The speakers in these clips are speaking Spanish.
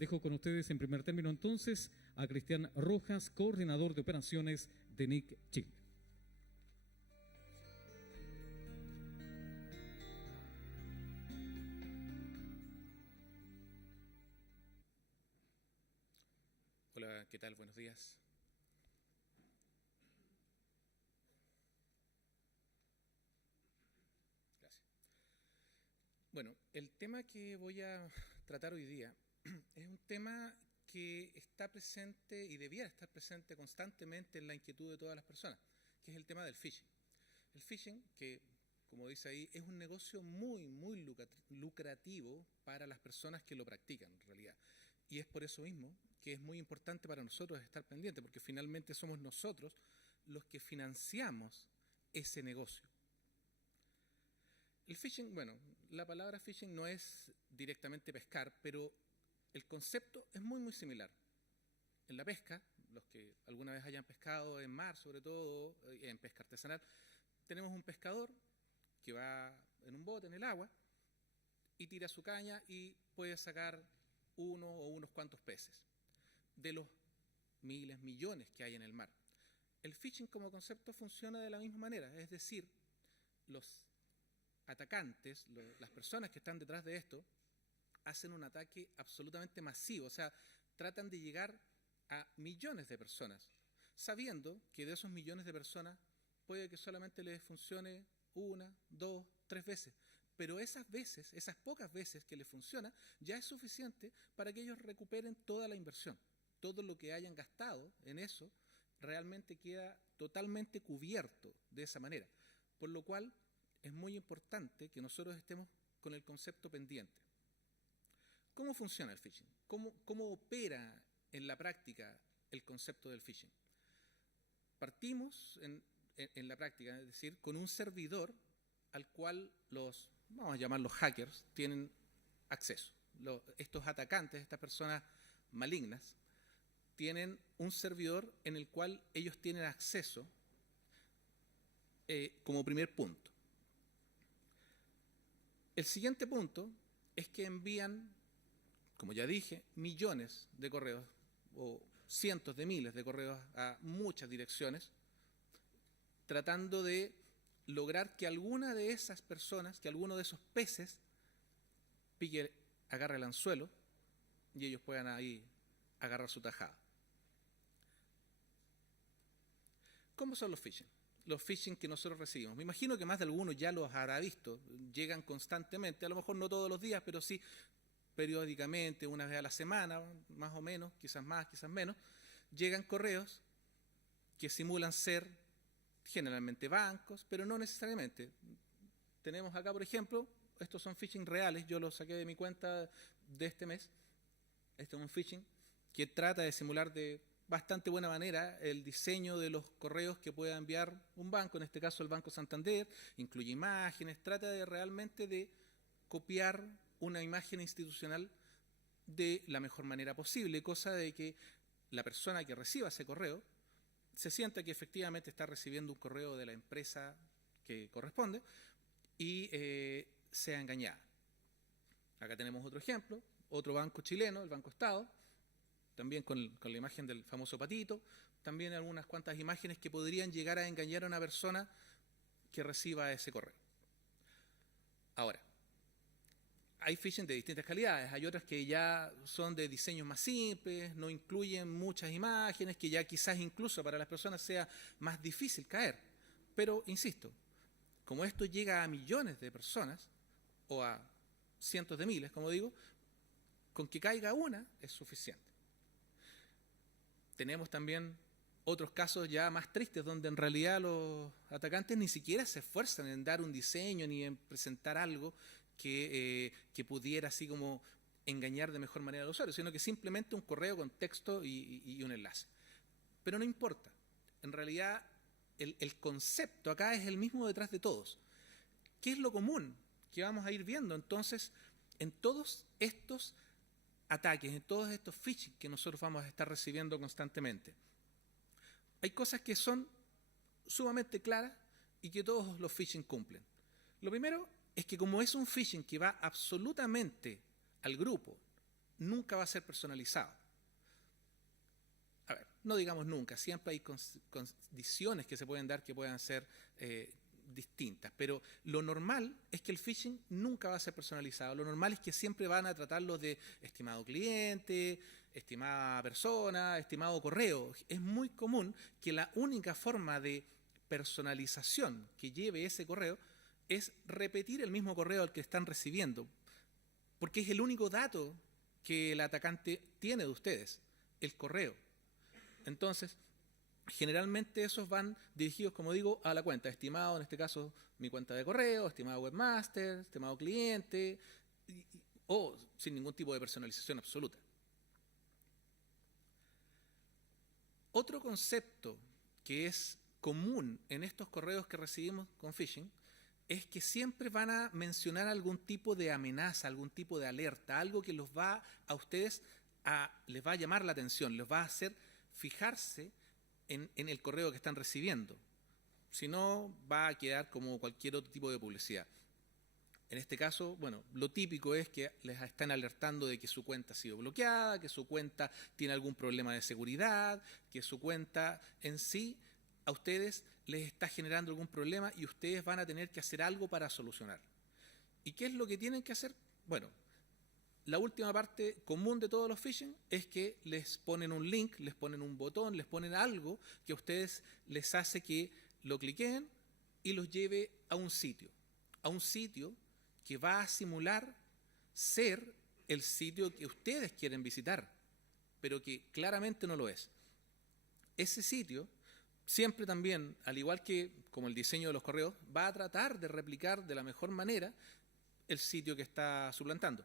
Dejo con ustedes en primer término entonces a Cristian Rojas, coordinador de operaciones de NIC Chile. Hola, ¿qué tal? Buenos días. Gracias. Bueno, el tema que voy a tratar hoy día es un tema que está presente y debiera estar presente constantemente en la inquietud de todas las personas, que es el tema del phishing. El phishing, que como dice ahí, es un negocio muy lucrativo para las personas que lo practican en realidad. Y es por eso mismo que es muy importante para nosotros estar pendientes, porque finalmente somos nosotros los que financiamos ese negocio. El phishing, bueno, la palabra phishing no es directamente pescar, pero el concepto es muy similar. En la pesca, los que alguna vez hayan pescado en mar, sobre todo en pesca artesanal, tenemos un pescador que va en un bote en el agua y tira su caña y puede sacar uno o unos cuantos peces de los miles, millones que hay en el mar. El phishing como concepto funciona de la misma manera, es decir, los atacantes, las personas que están detrás de esto, hacen un ataque absolutamente masivo, o sea, tratan de llegar a millones de personas, sabiendo que de esos millones de personas puede que solamente les funcione una, dos, tres veces, pero esas veces, esas pocas veces que les funciona, ya es suficiente para que ellos recuperen toda la inversión. Todo lo que hayan gastado en eso realmente queda totalmente cubierto de esa manera, por lo cual es muy importante que nosotros estemos con el concepto pendiente. ¿Cómo funciona el phishing? ¿Cómo opera en la práctica el concepto del phishing? Partimos en la práctica, es decir, con un servidor al cual vamos a llamarlos hackers, tienen acceso. Estos atacantes, estas personas malignas, tienen un servidor en el cual ellos tienen acceso como primer punto. El siguiente punto es que envían, como ya dije, millones de correos o cientos de miles de correos a muchas direcciones, tratando de lograr que alguna de esas personas, que alguno de esos peces agarre el anzuelo y ellos puedan ahí agarrar su tajada. ¿Cómo son los phishing? Los phishing que nosotros recibimos. Me imagino que más de alguno ya los habrá visto. Llegan constantemente, a lo mejor no todos los días, pero sí periódicamente, una vez a la semana, más o menos, quizás más, quizás menos. Llegan correos que simulan ser generalmente bancos, pero no necesariamente. Tenemos acá, por ejemplo, estos son phishing reales, yo los saqué de mi cuenta de este mes. Este es un phishing que trata de simular de bastante buena manera el diseño de los correos que pueda enviar un banco, en este caso el Banco Santander, incluye imágenes, trata de realmente de copiar una imagen institucional de la mejor manera posible, cosa de que la persona que reciba ese correo se sienta que efectivamente está recibiendo un correo de la empresa que corresponde y sea engañada. Acá tenemos otro ejemplo, otro banco chileno, el Banco Estado, también con la imagen del famoso patito, también algunas cuantas imágenes que podrían llegar a engañar a una persona que reciba ese correo. Ahora, hay phishing de distintas calidades, hay otras que ya son de diseños más simples, no incluyen muchas imágenes, que ya quizás incluso para las personas sea más difícil caer. Pero, insisto, como esto llega a millones de personas, o a cientos de miles, como digo, con que caiga una es suficiente. Tenemos también otros casos ya más tristes, donde en realidad los atacantes ni siquiera se esfuerzan en dar un diseño ni en presentar algo que pudiera así como engañar de mejor manera al usuario, sino que simplemente un correo con texto y un enlace. Pero no importa, en realidad el concepto acá es el mismo detrás de todos. ¿Qué es lo común que vamos a ir viendo entonces en todos estos ataques, en todos estos phishing que nosotros vamos a estar recibiendo constantemente? Hay cosas que son sumamente claras y que todos los phishing cumplen. Lo primero es que como es un phishing que va absolutamente al grupo, nunca va a ser personalizado. A ver, no digamos nunca, siempre hay condiciones que se pueden dar que puedan ser distintas, pero lo normal es que el phishing nunca va a ser personalizado. Lo normal es que siempre van a tratarlo de estimado cliente, estimada persona, estimado correo. Es muy común que la única forma de personalización que lleve ese correo es repetir el mismo correo al que están recibiendo, porque es el único dato que el atacante tiene de ustedes, el correo. Entonces, generalmente esos van dirigidos, como digo, a la cuenta, estimado, en este caso, mi cuenta de correo, estimado webmaster, estimado cliente, o sin ningún tipo de personalización absoluta. Otro concepto que es común en estos correos que recibimos con phishing es que siempre van a mencionar algún tipo de amenaza, algún tipo de alerta, algo que los va a ustedes, les va a llamar la atención, les va a hacer fijarse en el correo que están recibiendo. Si no, va a quedar como cualquier otro tipo de publicidad. En este caso, bueno, lo típico es que les están alertando de que su cuenta ha sido bloqueada, que su cuenta tiene algún problema de seguridad, que su cuenta en sí a ustedes les está generando algún problema y ustedes van a tener que hacer algo para solucionar. ¿Y qué es lo que tienen que hacer? Bueno, la última parte común de todos los phishing es que les ponen un link, les ponen un botón, les ponen algo que a ustedes les hace que lo cliquen y los lleve a un sitio que va a simular ser el sitio que ustedes quieren visitar, pero que claramente no lo es. Ese sitio siempre también, al igual que como el diseño de los correos, va a tratar de replicar de la mejor manera el sitio que está suplantando.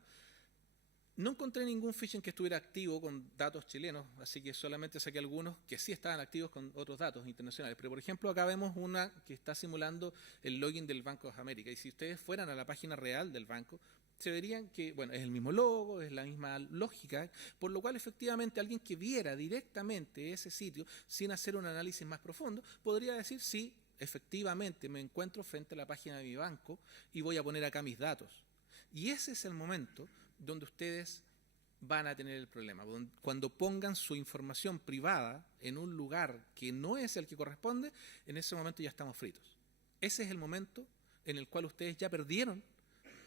No encontré ningún phishing que estuviera activo con datos chilenos, así que solamente saqué algunos que sí estaban activos con otros datos internacionales. Pero, por ejemplo, acá vemos una que está simulando el login del Banco de América. Y si ustedes fueran a la página real del banco, se verían que, bueno, es el mismo logo, es la misma lógica, por lo cual, efectivamente, alguien que viera directamente ese sitio sin hacer un análisis más profundo, podría decir, sí, efectivamente, me encuentro frente a la página de mi banco y voy a poner acá mis datos. Y ese es el momento donde ustedes van a tener el problema. Cuando pongan su información privada en un lugar que no es el que corresponde, en ese momento ya estamos fritos. Ese es el momento en el cual ustedes ya perdieron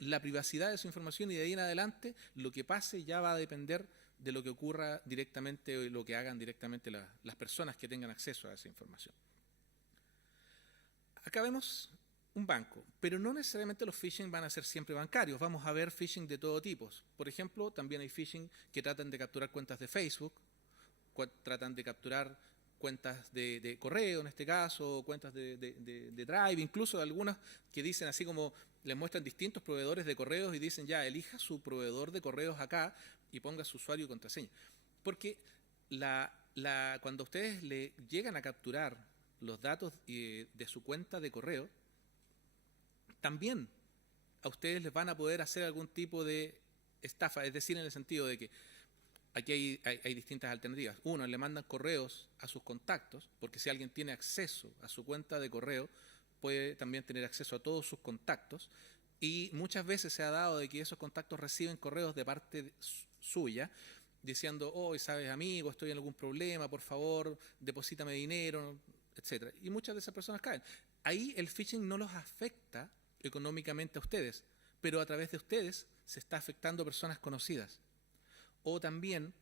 la privacidad de su información y de ahí en adelante lo que pase ya va a depender de lo que ocurra directamente o lo que hagan directamente las personas que tengan acceso a esa información. Acá vemos un banco, pero no necesariamente los phishing van a ser siempre bancarios. Vamos a ver phishing de todo tipo. Por ejemplo, también hay phishing que tratan de capturar cuentas de Facebook, tratan de capturar cuentas de correo en este caso, cuentas de Drive, incluso algunas que dicen así como les muestran distintos proveedores de correos y dicen ya, elija su proveedor de correos acá y ponga su usuario y contraseña. Porque cuando ustedes le llegan a capturar los datos de su cuenta de correo, también a ustedes les van a poder hacer algún tipo de estafa, es decir, en el sentido de que aquí hay distintas alternativas. Uno, le mandan correos a sus contactos, porque si alguien tiene acceso a su cuenta de correo, puede también tener acceso a todos sus contactos, y muchas veces se ha dado de que esos contactos reciben correos de parte suya, diciendo, sabes amigo, estoy en algún problema, por favor, deposítame dinero, etc. Y muchas de esas personas caen. Ahí el phishing no los afecta económicamente a ustedes, pero a través de ustedes se está afectando a personas conocidas. O también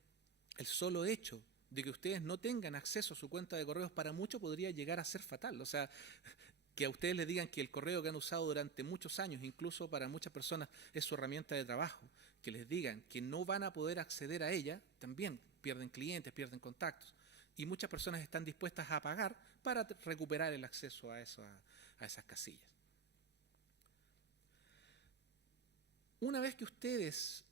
el solo hecho de que ustedes no tengan acceso a su cuenta de correos para mucho podría llegar a ser fatal. O sea, que a ustedes les digan que el correo que han usado durante muchos años, incluso para muchas personas es su herramienta de trabajo, que les digan que no van a poder acceder a ella, también pierden clientes, pierden contactos. Y muchas personas están dispuestas a pagar para recuperar el acceso a esas casillas. Una vez que ustedes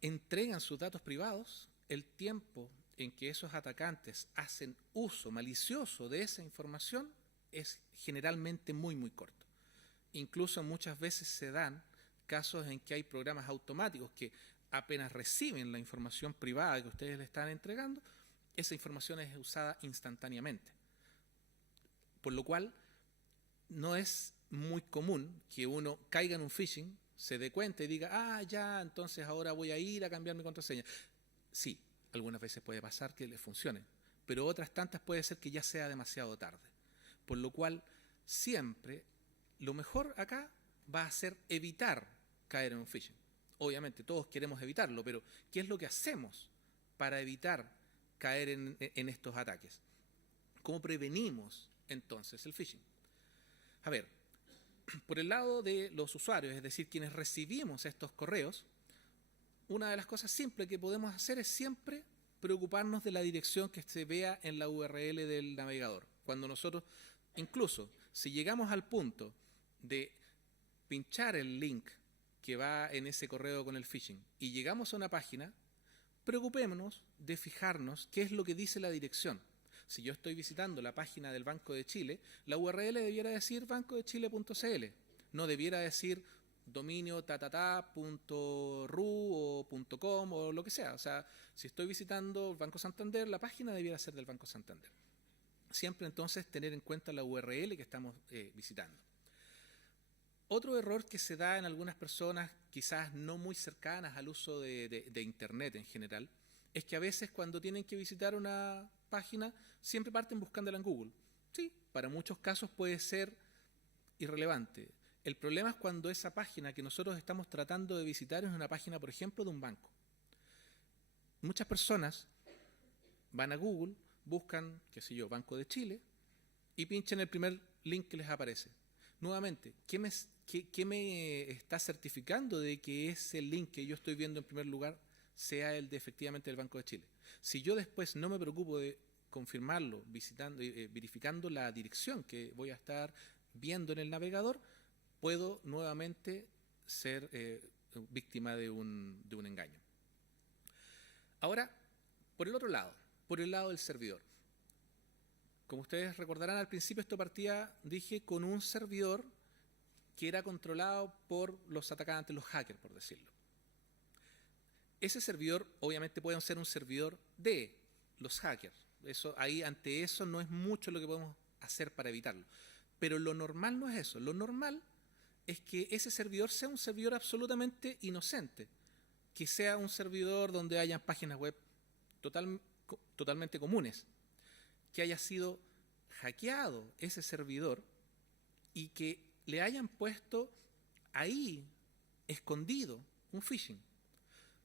entregan sus datos privados, el tiempo en que esos atacantes hacen uso malicioso de esa información es generalmente muy, muy corto. Incluso muchas veces se dan casos en que hay programas automáticos que apenas reciben la información privada que ustedes le están entregando, esa información es usada instantáneamente. Por lo cual, no es muy común que uno caiga en un phishing se dé cuenta y diga, ya, entonces ahora voy a ir a cambiar mi contraseña. Sí, algunas veces puede pasar que le funcione, pero otras tantas puede ser que ya sea demasiado tarde. Por lo cual, siempre, lo mejor acá va a ser evitar caer en un phishing. Obviamente, todos queremos evitarlo, pero ¿qué es lo que hacemos para evitar caer en estos ataques? ¿Cómo prevenimos entonces el phishing? A ver, por el lado de los usuarios, es decir, quienes recibimos estos correos, una de las cosas simples que podemos hacer es siempre preocuparnos de la dirección que se vea en la URL del navegador. Cuando nosotros, incluso si llegamos al punto de pinchar el link que va en ese correo con el phishing y llegamos a una página, preocupémonos de fijarnos qué es lo que dice la dirección. Si yo estoy visitando la página del Banco de Chile, la URL debiera decir bancodechile.cl, no debiera decir dominio .ru o .com o lo que sea. O sea, si estoy visitando el Banco Santander, la página debiera ser del Banco Santander. Siempre entonces tener en cuenta la URL que estamos visitando. Otro error que se da en algunas personas, quizás no muy cercanas al uso de Internet en general, es que a veces cuando tienen que visitar una página, siempre parten buscándola en Google. Sí, para muchos casos puede ser irrelevante. El problema es cuando esa página que nosotros estamos tratando de visitar es una página, por ejemplo, de un banco. Muchas personas van a Google, buscan, qué sé yo, Banco de Chile, y pinchan el primer link que les aparece. Nuevamente, ¿qué me está certificando de que ese link que yo estoy viendo en primer lugar sea el de efectivamente del Banco de Chile? Si yo después no me preocupo de confirmarlo, verificando la dirección que voy a estar viendo en el navegador, puedo nuevamente ser víctima de un engaño. Ahora, por el otro lado, por el lado del servidor. Como ustedes recordarán, al principio esto partía, dije, con un servidor que era controlado por los atacantes, los hackers, por decirlo. Ese servidor, obviamente, puede ser un servidor de los hackers. Ante eso no es mucho lo que podemos hacer para evitarlo. Pero lo normal no es eso. Lo normal es que ese servidor sea un servidor absolutamente inocente. Que sea un servidor donde hayan páginas web totalmente comunes. Que haya sido hackeado ese servidor y que le hayan puesto ahí, escondido, un phishing.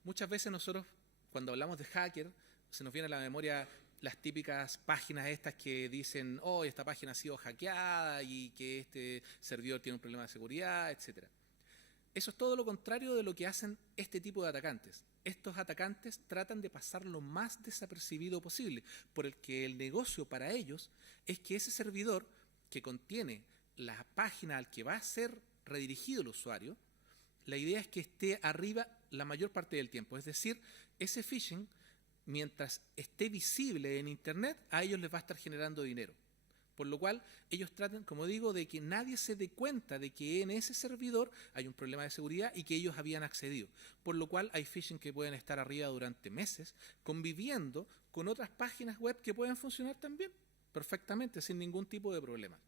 Muchas veces nosotros, cuando hablamos de hacker, se nos viene a la memoria las típicas páginas estas que dicen, esta página ha sido hackeada y que este servidor tiene un problema de seguridad, etc. Eso es todo lo contrario de lo que hacen este tipo de atacantes. Estos atacantes tratan de pasar lo más desapercibido posible, por el que el negocio para ellos es que ese servidor que contiene la página al que va a ser redirigido el usuario, la idea es que esté arriba la mayor parte del tiempo. Es decir, ese phishing, mientras esté visible en Internet, a ellos les va a estar generando dinero. Por lo cual, ellos tratan, como digo, de que nadie se dé cuenta de que en ese servidor hay un problema de seguridad y que ellos habían accedido. Por lo cual, hay phishing que pueden estar arriba durante meses, conviviendo con otras páginas web que pueden funcionar también perfectamente, sin ningún tipo de problema.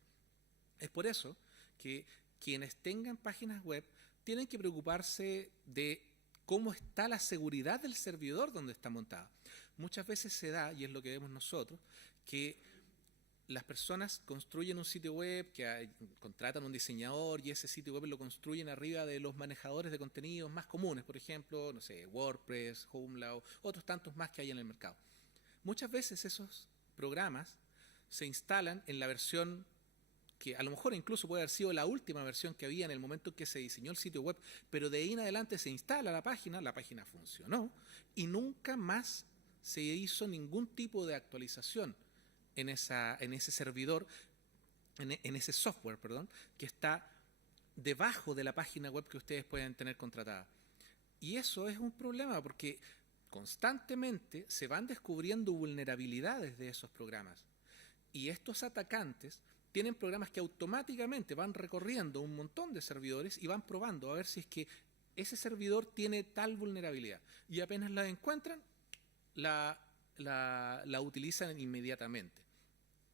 Es por eso que quienes tengan páginas web tienen que preocuparse de cómo está la seguridad del servidor donde está montado. Muchas veces se da, y es lo que vemos nosotros, que las personas construyen un sitio web, que contratan un diseñador y ese sitio web lo construyen arriba de los manejadores de contenidos más comunes, por ejemplo, no sé, WordPress, Joomla, otros tantos más que hay en el mercado. Muchas veces esos programas se instalan en la versión que a lo mejor incluso puede haber sido la última versión que había en el momento en que se diseñó el sitio web, pero de ahí en adelante se instala la página funcionó y nunca más se hizo ningún tipo de actualización en ese servidor, en ese software, que está debajo de la página web que ustedes pueden tener contratada. Y eso es un problema porque constantemente se van descubriendo vulnerabilidades de esos programas. Y estos atacantes tienen programas que automáticamente van recorriendo un montón de servidores y van probando a ver si es que ese servidor tiene tal vulnerabilidad. Y apenas la encuentran, la utilizan inmediatamente.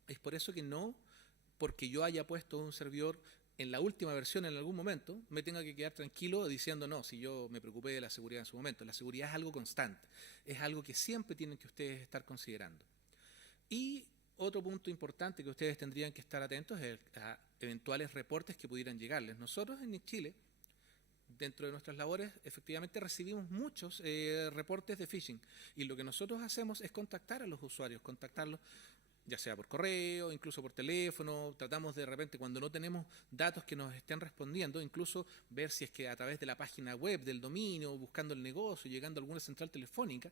Es por eso que no, porque yo haya puesto un servidor en la última versión en algún momento me tenga que quedar tranquilo diciendo no, si yo me preocupé de la seguridad en su momento. La seguridad es algo constante, es algo que siempre tienen que ustedes estar considerando. Y otro punto importante que ustedes tendrían que estar atentos es a eventuales reportes que pudieran llegarles. Nosotros en Chile, dentro de nuestras labores, efectivamente recibimos muchos reportes de phishing, y lo que nosotros hacemos es contactar a los usuarios, contactarlos ya sea por correo, incluso por teléfono. Tratamos de repente, cuando no tenemos datos que nos estén respondiendo, incluso ver si es que a través de la página web, del dominio, buscando el negocio, llegando a alguna central telefónica,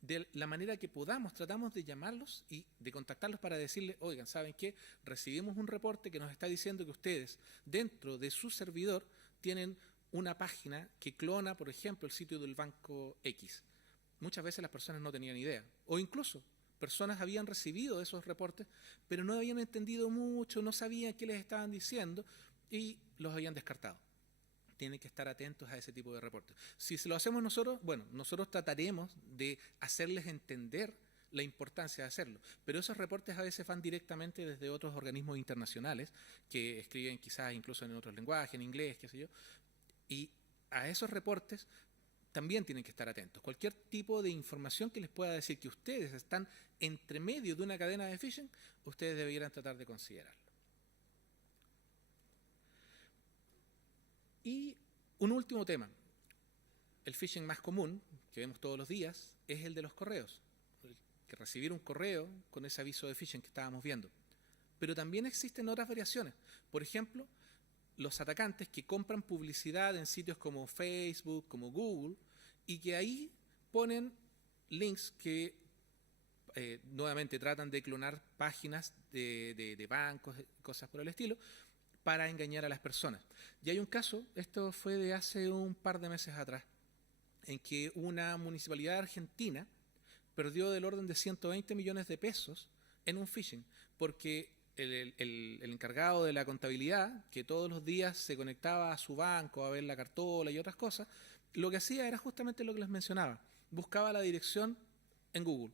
de la manera que podamos, tratamos de llamarlos y de contactarlos para decirles, oigan, ¿saben qué? Recibimos un reporte que nos está diciendo que ustedes, dentro de su servidor, tienen una página que clona, por ejemplo, el sitio del banco X. Muchas veces las personas no tenían idea, o incluso personas habían recibido esos reportes, pero no habían entendido mucho, no sabían qué les estaban diciendo y los habían descartado. Tienen que estar atentos a ese tipo de reportes. Si se lo hacemos nosotros, bueno, nosotros trataremos de hacerles entender la importancia de hacerlo, pero esos reportes a veces van directamente desde otros organismos internacionales que escriben quizás incluso en otros lenguajes, en inglés, qué sé yo, y a esos reportes también tienen que estar atentos. Cualquier tipo de información que les pueda decir que ustedes están entre medio de una cadena de phishing, ustedes deberían tratar de considerarlo. Y un último tema. El phishing más común, que vemos todos los días, es el de los correos. Que recibir un correo con ese aviso de phishing que estábamos viendo. Pero también existen otras variaciones. Por ejemplo, los atacantes que compran publicidad en sitios como Facebook, como Google, y que ahí ponen links que nuevamente tratan de clonar páginas de bancos, cosas por el estilo, para engañar a las personas. Y hay un caso, esto fue de hace un par de meses atrás, en que una municipalidad argentina perdió del orden de 120 millones de pesos en un phishing, porque el encargado de la contabilidad, que todos los días se conectaba a su banco a ver la cartola y otras cosas, lo que hacía era justamente lo que les mencionaba, buscaba la dirección en Google.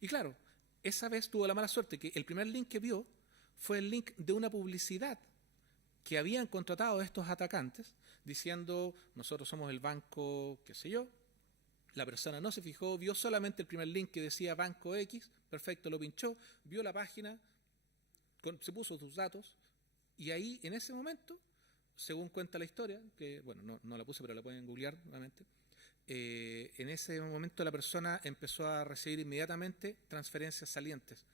Y claro, esa vez tuvo la mala suerte que el primer link que vio fue el link de una publicidad que habían contratado estos atacantes, diciendo, nosotros somos el banco, qué sé yo. La persona no se fijó, vio solamente el primer link que decía Banco X, perfecto, lo pinchó, vio la página, se puso sus datos, y ahí, en ese momento, según cuenta la historia, que bueno, no la puse, pero la pueden googlear nuevamente, en ese momento la persona empezó a recibir inmediatamente transferencias salientes,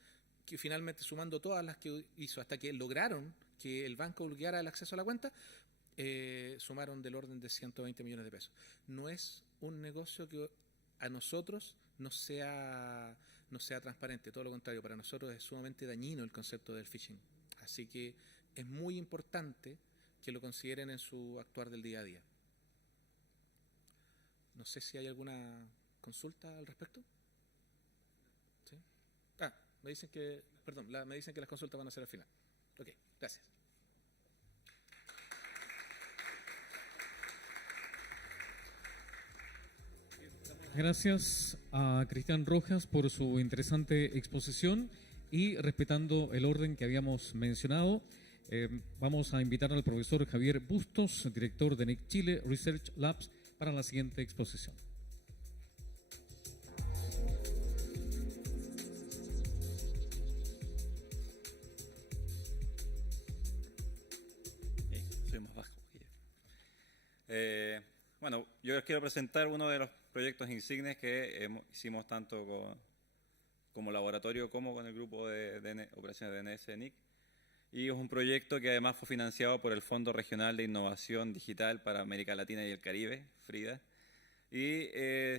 que finalmente, sumando todas las que hizo hasta que lograron que el banco bloqueara el acceso a la cuenta, sumaron del orden de 120 millones de pesos. No es un negocio que a nosotros no sea transparente, todo lo contrario, para nosotros es sumamente dañino el concepto del phishing. Así que es muy importante que lo consideren en su actuar del día a día. No sé si hay alguna consulta al respecto. ¿Sí? Me dicen que las consultas van a ser al final. Ok, gracias. Gracias a Cristian Rojas por su interesante exposición, y respetando el orden que habíamos mencionado, vamos a invitar al profesor Javier Bustos, director de NIC Chile Research Labs, para la siguiente exposición. Soy más bajo. Bueno, yo les quiero presentar uno de los proyectos insignes que hicimos tanto como laboratorio como con el grupo de operaciones de DNS-NIC. Y es un proyecto que además fue financiado por el Fondo Regional de Innovación Digital para América Latina y el Caribe, FRIDA. Y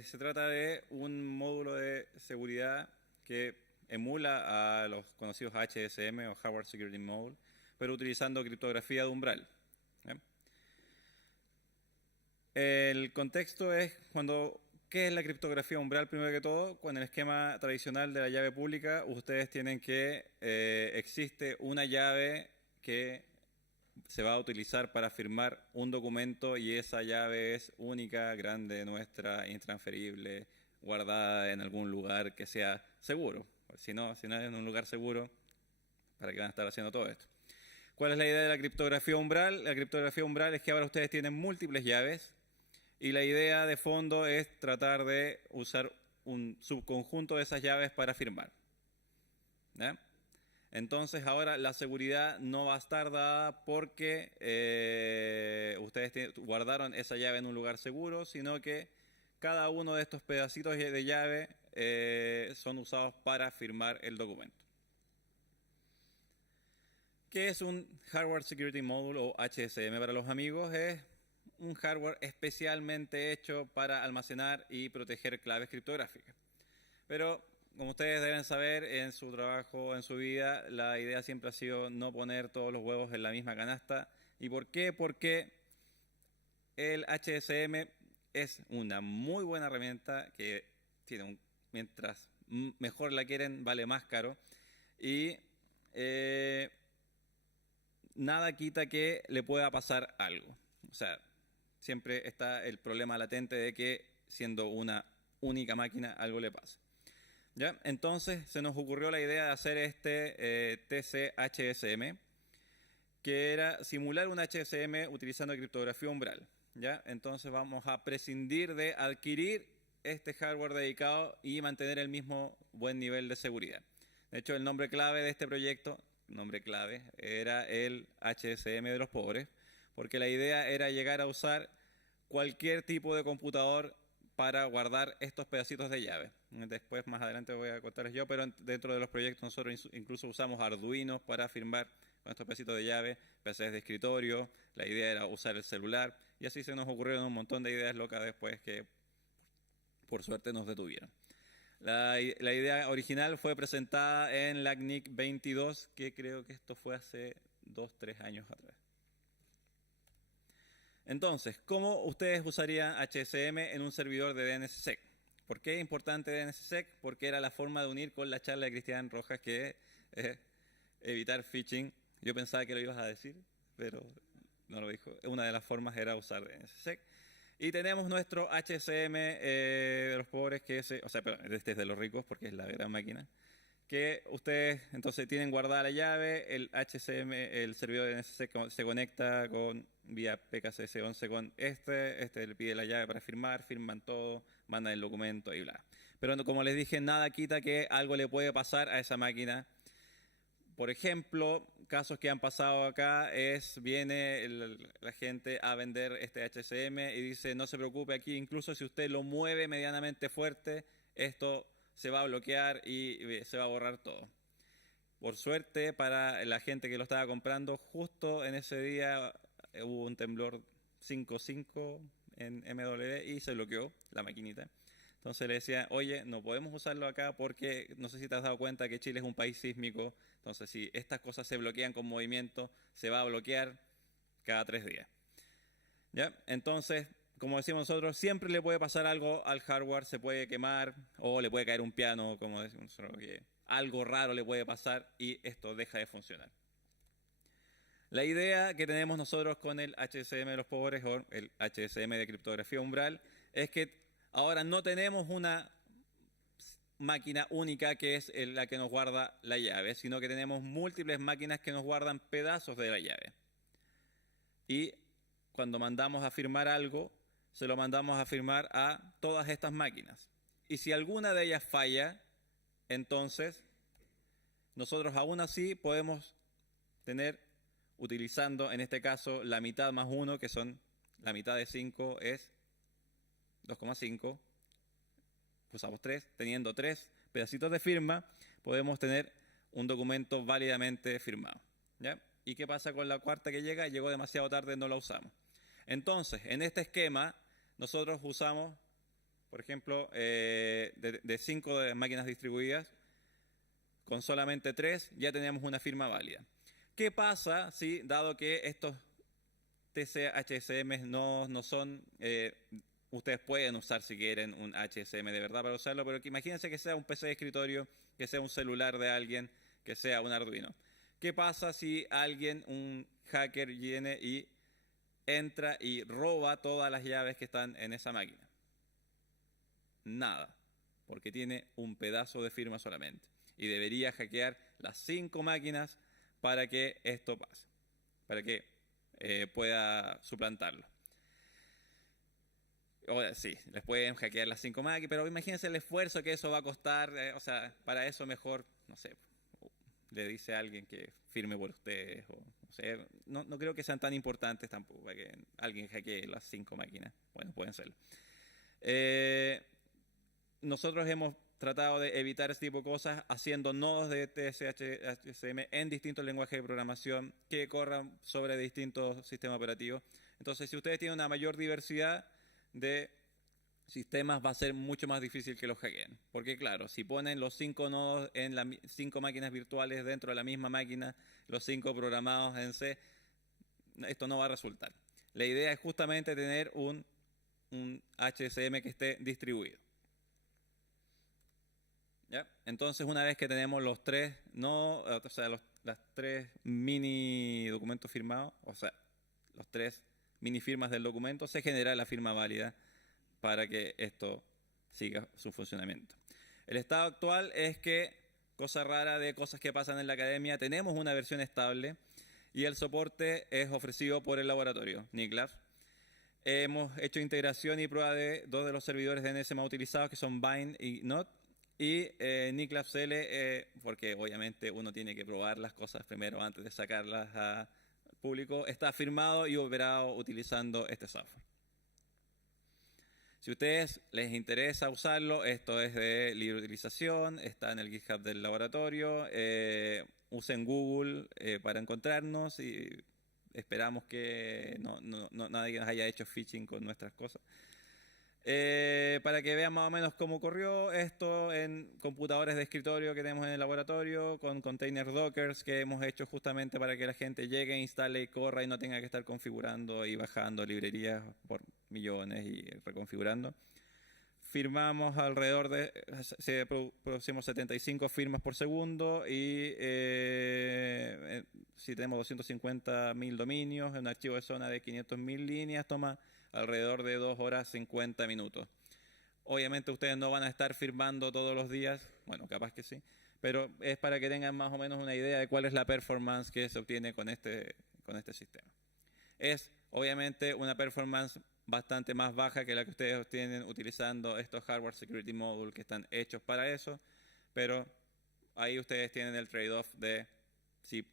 se trata de un módulo de seguridad que emula a los conocidos HSM o Hardware Security Module, pero utilizando criptografía de umbral. El contexto es ¿qué es la criptografía umbral? Primero que todo, con el esquema tradicional de la llave pública, ustedes tienen que existe una llave que se va a utilizar para firmar un documento, y esa llave es única, grande, nuestra, intransferible, guardada en algún lugar que sea seguro. Si no es en un lugar seguro, ¿para qué van a estar haciendo todo esto? ¿Cuál es la idea de la criptografía umbral? La criptografía umbral es que ahora ustedes tienen múltiples llaves y la idea de fondo es tratar de usar un subconjunto de esas llaves para firmar. ¿Ya? Entonces ahora la seguridad no va a estar dada porque ustedes guardaron esa llave en un lugar seguro, sino que cada uno de estos pedacitos de llave son usados para firmar el documento. ¿Qué es un Hardware Security Module o HSM para los amigos? Es un hardware especialmente hecho para almacenar y proteger claves criptográficas. Pero, como ustedes deben saber, en su trabajo, en su vida, la idea siempre ha sido no poner todos los huevos en la misma canasta. ¿Y por qué? Porque el HSM es una muy buena herramienta que tiene mientras mejor la quieren, vale más caro. Y nada quita que le pueda pasar algo. O sea, siempre está el problema latente de que siendo una única máquina algo le pasa. ¿Ya? Entonces se nos ocurrió la idea de hacer este TC-HSM, que era simular un HSM utilizando criptografía umbral. ¿Ya? Entonces vamos a prescindir de adquirir este hardware dedicado y mantener el mismo buen nivel de seguridad. De hecho, el nombre clave de este proyecto, era el HSM de los pobres, porque la idea era llegar a usar cualquier tipo de computador para guardar estos pedacitos de llave. Después, más adelante voy a contarles yo, pero dentro de los proyectos nosotros incluso usamos Arduinos para firmar con estos pedacitos de llave, PCs de escritorio, la idea era usar el celular, y así se nos ocurrieron un montón de ideas locas después que por suerte nos detuvieron. La idea original fue presentada en la CNIC 22, que creo que esto fue hace 2-3 años atrás. Entonces, ¿cómo ustedes usarían HSM en un servidor de DNSSEC? ¿Por qué es importante DNSSEC? Porque era la forma de unir con la charla de Cristian Rojas, que es evitar phishing. Yo pensaba que lo ibas a decir, pero no lo dijo. Una de las formas era usar DNSSEC. Y tenemos nuestro HSM de los pobres, este es de los ricos porque es la gran máquina, que ustedes entonces tienen guardada la llave, el HSM, el servidor de DNSSEC se conecta vía PKCS11 con este le pide la llave para firmar, firman todo, mandan el documento y bla. Pero como les dije, nada quita que algo le puede pasar a esa máquina. Por ejemplo, casos que han pasado acá viene la gente a vender este HSM y dice, no se preocupe, aquí incluso si usted lo mueve medianamente fuerte, esto se va a bloquear y se va a borrar todo. Por suerte, para la gente que lo estaba comprando, justo en ese día hubo un temblor 5.5 en MW y se bloqueó la maquinita. Entonces le decía, oye, no podemos usarlo acá porque no sé si te has dado cuenta que Chile es un país sísmico. Entonces, si estas cosas se bloquean con movimiento, se va a bloquear cada 3 días. ¿Ya? Entonces, como decimos nosotros, siempre le puede pasar algo al hardware, se puede quemar o le puede caer un piano, como decimos nosotros, que algo raro le puede pasar y esto deja de funcionar. La idea que tenemos nosotros con el HSM de los pobres o el HSM de criptografía umbral es que ahora no tenemos una máquina única que es la que nos guarda la llave, sino que tenemos múltiples máquinas que nos guardan pedazos de la llave. Y cuando mandamos a firmar algo, se lo mandamos a firmar a todas estas máquinas. Y si alguna de ellas falla, entonces nosotros aún así podemos tener, utilizando en este caso la mitad más 1, que son la mitad de 5 es 2,5, usamos 3, teniendo 3 pedacitos de firma, podemos tener un documento válidamente firmado. ¿Ya? ¿Y qué pasa con la cuarta que llega? Llegó demasiado tarde, no la usamos. Entonces, en este esquema, nosotros usamos, por ejemplo, de 5 máquinas distribuidas, con solamente 3 ya tenemos una firma válida. ¿Qué pasa si, dado que estos TC-HSM no son... ustedes pueden usar si quieren un HSM de verdad para usarlo, pero imagínense que sea un PC de escritorio, que sea un celular de alguien, que sea un Arduino. ¿Qué pasa si alguien, un hacker, viene y entra y roba todas las llaves que están en esa máquina? Nada, porque tiene un pedazo de firma solamente. Y debería hackear las 5 máquinas para que esto pase. para que pueda suplantarlo. Ahora sí, les pueden hackear las 5 máquinas, pero imagínense el esfuerzo que eso va a costar. O sea, para eso mejor, no sé, le dice a alguien que firme por ustedes. O sea, no creo que sean tan importantes tampoco para que alguien hackee las 5 máquinas. Bueno, pueden serlo. Nosotros hemos tratado de evitar este tipo de cosas haciendo nodos de TSH-HCM en distintos lenguajes de programación que corran sobre distintos sistemas operativos. Entonces, si ustedes tienen una mayor diversidad de sistemas, va a ser mucho más difícil que los hackeen. Porque claro, si ponen los 5 nodos en las 5 máquinas virtuales dentro de la misma máquina, los 5 programados en C, esto no va a resultar. La idea es justamente tener un HCM que esté distribuido. ¿Ya? Entonces, una vez que tenemos los 3 nodos, o sea, las 3 mini documentos firmados, o sea, los 3 mini firmas del documento, se genera la firma válida para que esto siga su funcionamiento. El estado actual es que, cosa rara de cosas que pasan en la academia, tenemos una versión estable y el soporte es ofrecido por el laboratorio NICLab. Hemos hecho integración y prueba de 2 de los servidores DNS más utilizados, que son Bind y Node, y NICLab CL, porque obviamente uno tiene que probar las cosas primero antes de sacarlas a público, está firmado y operado utilizando este software. Si a ustedes les interesa usarlo, esto es de libre utilización, está en el GitHub del laboratorio, usen Google para encontrarnos y esperamos que nadie nos haya hecho phishing con nuestras cosas. Para que vean más o menos cómo corrió esto en computadores de escritorio que tenemos en el laboratorio, con containers Dockers que hemos hecho justamente para que la gente llegue, instale y corra y no tenga que estar configurando y bajando librerías por millones y reconfigurando. Firmamos alrededor de, producimos 75 firmas por segundo y si tenemos 250.000 dominios, un archivo de zona de 500.000 líneas toma alrededor de 2 horas 50 minutos. Obviamente ustedes no van a estar firmando todos los días, bueno, capaz que sí, pero es para que tengan más o menos una idea de cuál es la performance que se obtiene con este sistema. Es obviamente una performance bastante más baja que la que ustedes obtienen utilizando estos Hardware Security Modules que están hechos para eso, pero ahí ustedes tienen el trade-off de si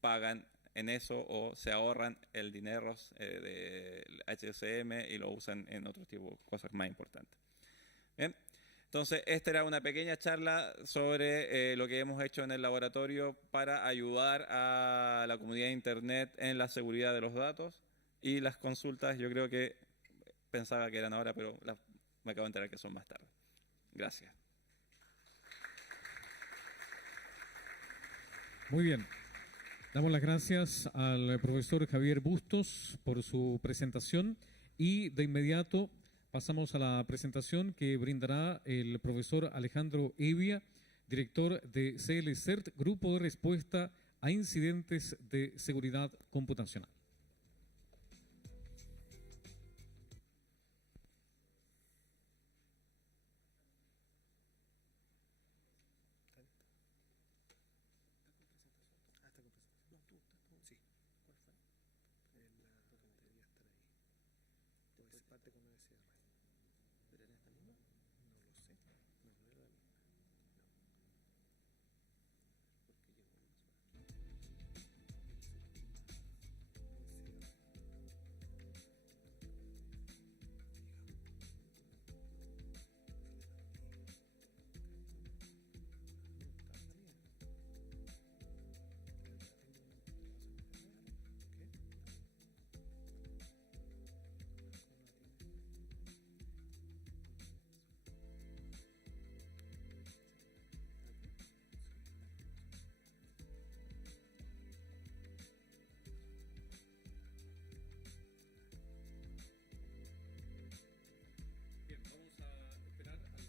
pagan en eso o se ahorran el dinero del HCM y lo usan en otro tipo de cosas más importantes. Bien, entonces esta era una pequeña charla sobre lo que hemos hecho en el laboratorio para ayudar a la comunidad de Internet en la seguridad de los datos y las consultas. Yo creo que pensaba que eran ahora, pero me acabo de enterar que son más tarde. Gracias. Muy bien. Damos las gracias al profesor Javier Bustos por su presentación y de inmediato pasamos a la presentación que brindará el profesor Alejandro Evia, director de CL-CERT, Grupo de Respuesta a Incidentes de Seguridad Computacional.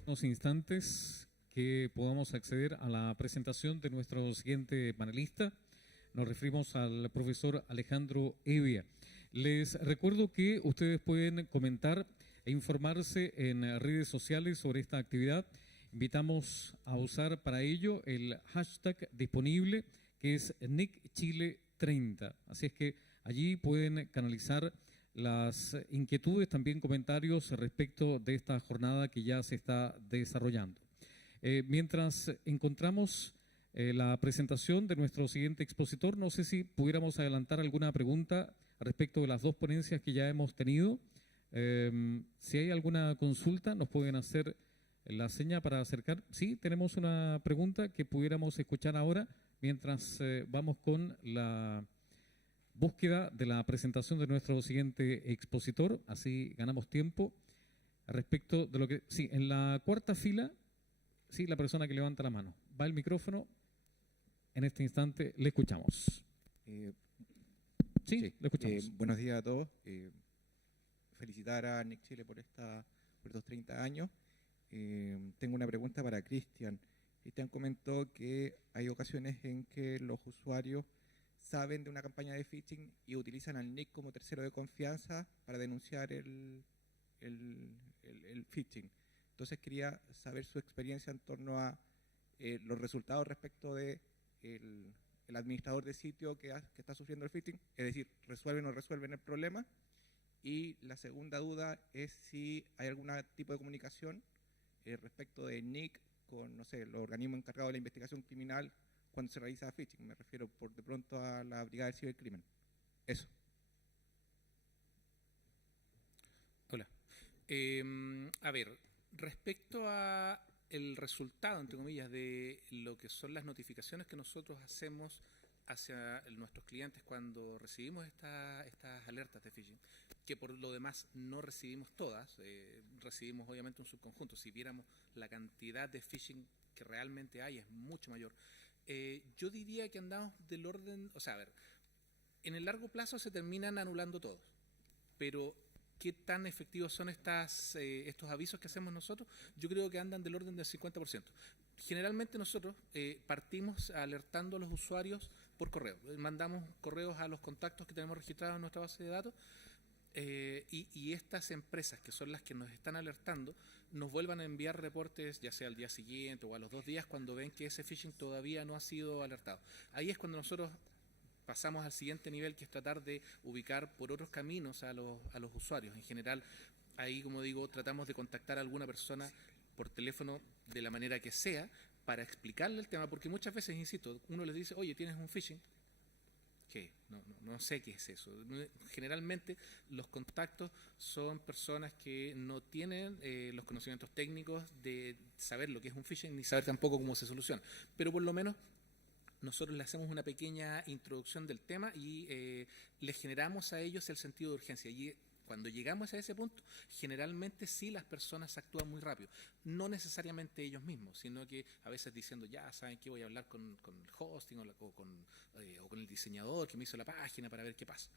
Unos instantes que podamos acceder a la presentación de nuestro siguiente panelista. Nos referimos al profesor Alejandro Evia. Les recuerdo que ustedes pueden comentar e informarse en redes sociales sobre esta actividad. Invitamos a usar para ello el hashtag disponible que es NIC Chile 22:30. Así es que allí pueden canalizar las inquietudes, también comentarios respecto de esta jornada que ya se está desarrollando. Mientras encontramos la presentación de nuestro siguiente expositor, no sé si pudiéramos adelantar alguna pregunta respecto de las dos ponencias que ya hemos tenido. Si hay alguna consulta, nos pueden hacer la seña para acercar. Sí, tenemos una pregunta que pudiéramos escuchar ahora mientras vamos con la búsqueda de la presentación de nuestro siguiente expositor. Así ganamos tiempo respecto de lo que... Sí, en la cuarta fila, sí, la persona que levanta la mano. Va el micrófono. En este instante le escuchamos. Sí, le escuchamos. Buenos días a todos. Felicitar a NIC Chile por estos 30 años. Tengo una pregunta para Cristian. Cristian comentó que hay ocasiones en que los usuarios saben de una campaña de phishing y utilizan al NIC como tercero de confianza para denunciar el phishing. Entonces quería saber su experiencia en torno a los resultados respecto de el administrador de sitio que está sufriendo el phishing, es decir, ¿resuelven o no resuelven el problema? Y la segunda duda es si hay algún tipo de comunicación respecto de NIC con, no sé, los organismos encargados de la investigación criminal cuando se realiza phishing. Me refiero de pronto a la Brigada del Cibercrimen. Eso. Hola. A ver, respecto a el resultado, entre comillas, de lo que son las notificaciones que nosotros hacemos hacia nuestros clientes cuando recibimos estas alertas de phishing, que por lo demás no recibimos todas, recibimos obviamente un subconjunto. Si viéramos la cantidad de phishing que realmente hay, es mucho mayor. Yo diría que andamos del orden, o sea, a ver, en el largo plazo se terminan anulando todos, pero ¿qué tan efectivos son estos avisos que hacemos nosotros? Yo creo que andan del orden del 50%. Generalmente nosotros partimos alertando a los usuarios por correo. Mandamos correos a los contactos que tenemos registrados en nuestra base de datos y estas empresas, que son las que nos están alertando, nos vuelvan a enviar reportes, ya sea al día siguiente o a los 2 días, cuando ven que ese phishing todavía no ha sido alertado. Ahí es cuando nosotros pasamos al siguiente nivel, que es tratar de ubicar por otros caminos a los usuarios. En general, ahí, como digo, tratamos de contactar a alguna persona por teléfono de la manera que sea para explicarle el tema, porque muchas veces, insisto, uno les dice, oye, ¿tienes un phishing? ¿Qué? No sé qué es eso. Generalmente los contactos son personas que no tienen los conocimientos técnicos de saber lo que es un phishing, ni saber tampoco cómo se soluciona. Pero por lo menos nosotros le hacemos una pequeña introducción del tema y les generamos a ellos el sentido de urgencia. Y cuando llegamos a ese punto, generalmente sí las personas actúan muy rápido. No necesariamente ellos mismos, sino que a veces diciendo, ya saben que voy a hablar con el hosting o con el diseñador que me hizo la página para ver qué pasa.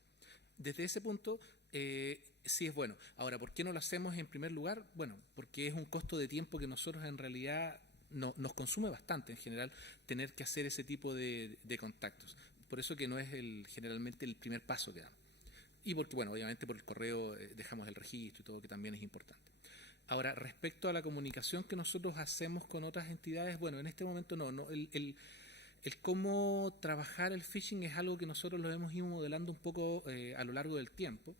Desde ese punto, sí es bueno. Ahora, ¿por qué no lo hacemos en primer lugar? Bueno, porque es un costo de tiempo que nosotros en realidad nos consume bastante en general tener que hacer ese tipo de contactos. Por eso que no es generalmente el primer paso que damos. Y porque, bueno, obviamente por el correo dejamos el registro y todo, que también es importante. Ahora, respecto a la comunicación que nosotros hacemos con otras entidades, bueno, en este momento no. El cómo trabajar el phishing es algo que nosotros lo hemos ido modelando un poco a lo largo del tiempo.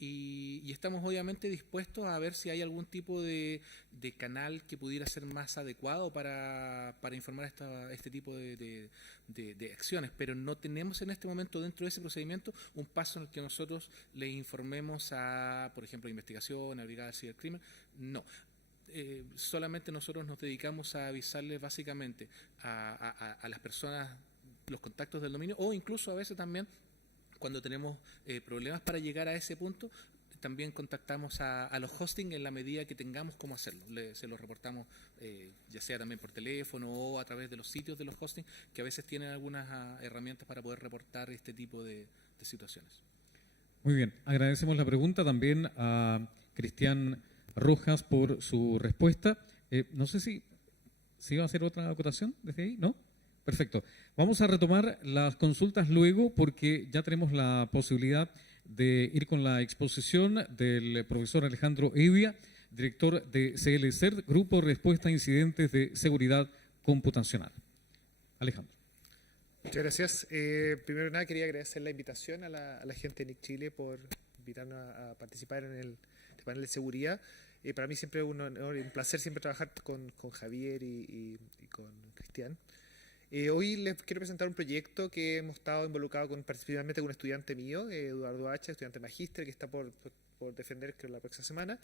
Y estamos obviamente dispuestos a ver si hay algún tipo de canal que pudiera ser más adecuado para informar este tipo de acciones, pero no tenemos en este momento dentro de ese procedimiento un paso en el que nosotros le informemos a, por ejemplo, a investigación, a Brigada del Cibercrimen. No. Solamente nosotros nos dedicamos a avisarles básicamente a las personas los contactos del dominio, o incluso a veces también cuando tenemos problemas para llegar a ese punto, también contactamos a los hosting en la medida que tengamos cómo hacerlo. Se los reportamos ya sea también por teléfono o a través de los sitios de los hosting, que a veces tienen algunas herramientas para poder reportar este tipo de situaciones. Muy bien, agradecemos la pregunta también a Cristian Rojas por su respuesta. No sé si iba a hacer otra acotación desde ahí, ¿no? Perfecto. Vamos a retomar las consultas luego porque ya tenemos la posibilidad de ir con la exposición del profesor Alejandro Evia, director de CLCERT, Grupo Respuesta a Incidentes de Seguridad Computacional. Alejandro. Muchas gracias. Primero que nada quería agradecer la invitación a la gente de NIC Chile por invitarnos a participar en el panel de seguridad. Para mí siempre es un honor y un placer siempre trabajar con Javier y con Cristian. Hoy les quiero presentar un proyecto que hemos estado involucrados principalmente con un estudiante mío, Eduardo Hacha, estudiante magíster, que está por defender creo la próxima semana.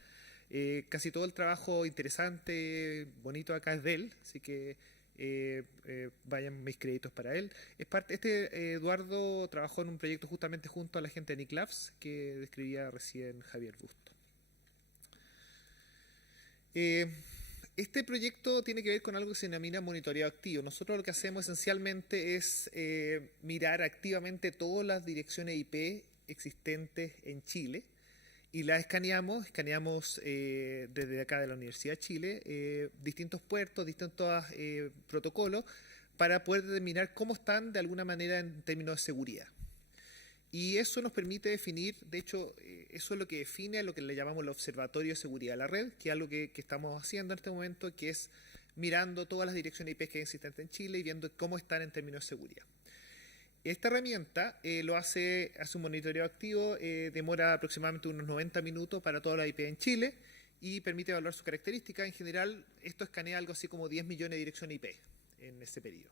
Casi todo el trabajo interesante, bonito acá es de él, así que vayan mis créditos para él. Eduardo trabajó en un proyecto justamente junto a la gente de NIC Labs que describía recién Javier Busto. Este proyecto tiene que ver con algo que se denomina monitoreo activo. Nosotros lo que hacemos esencialmente es mirar activamente todas las direcciones IP existentes en Chile y las escaneamos desde acá de la Universidad de Chile, distintos puertos, distintos protocolos para poder determinar cómo están de alguna manera en términos de seguridad. Y eso nos permite definir, de hecho, eso es lo que define a lo que le llamamos el Observatorio de Seguridad de la Red, que es algo que estamos haciendo en este momento, que es mirando todas las direcciones IP que hay existentes en Chile y viendo cómo están en términos de seguridad. Esta herramienta hace un monitoreo activo, demora aproximadamente unos 90 minutos para toda la IP en Chile y permite evaluar sus características. En general, esto escanea algo así como 10 millones de direcciones IP en ese periodo.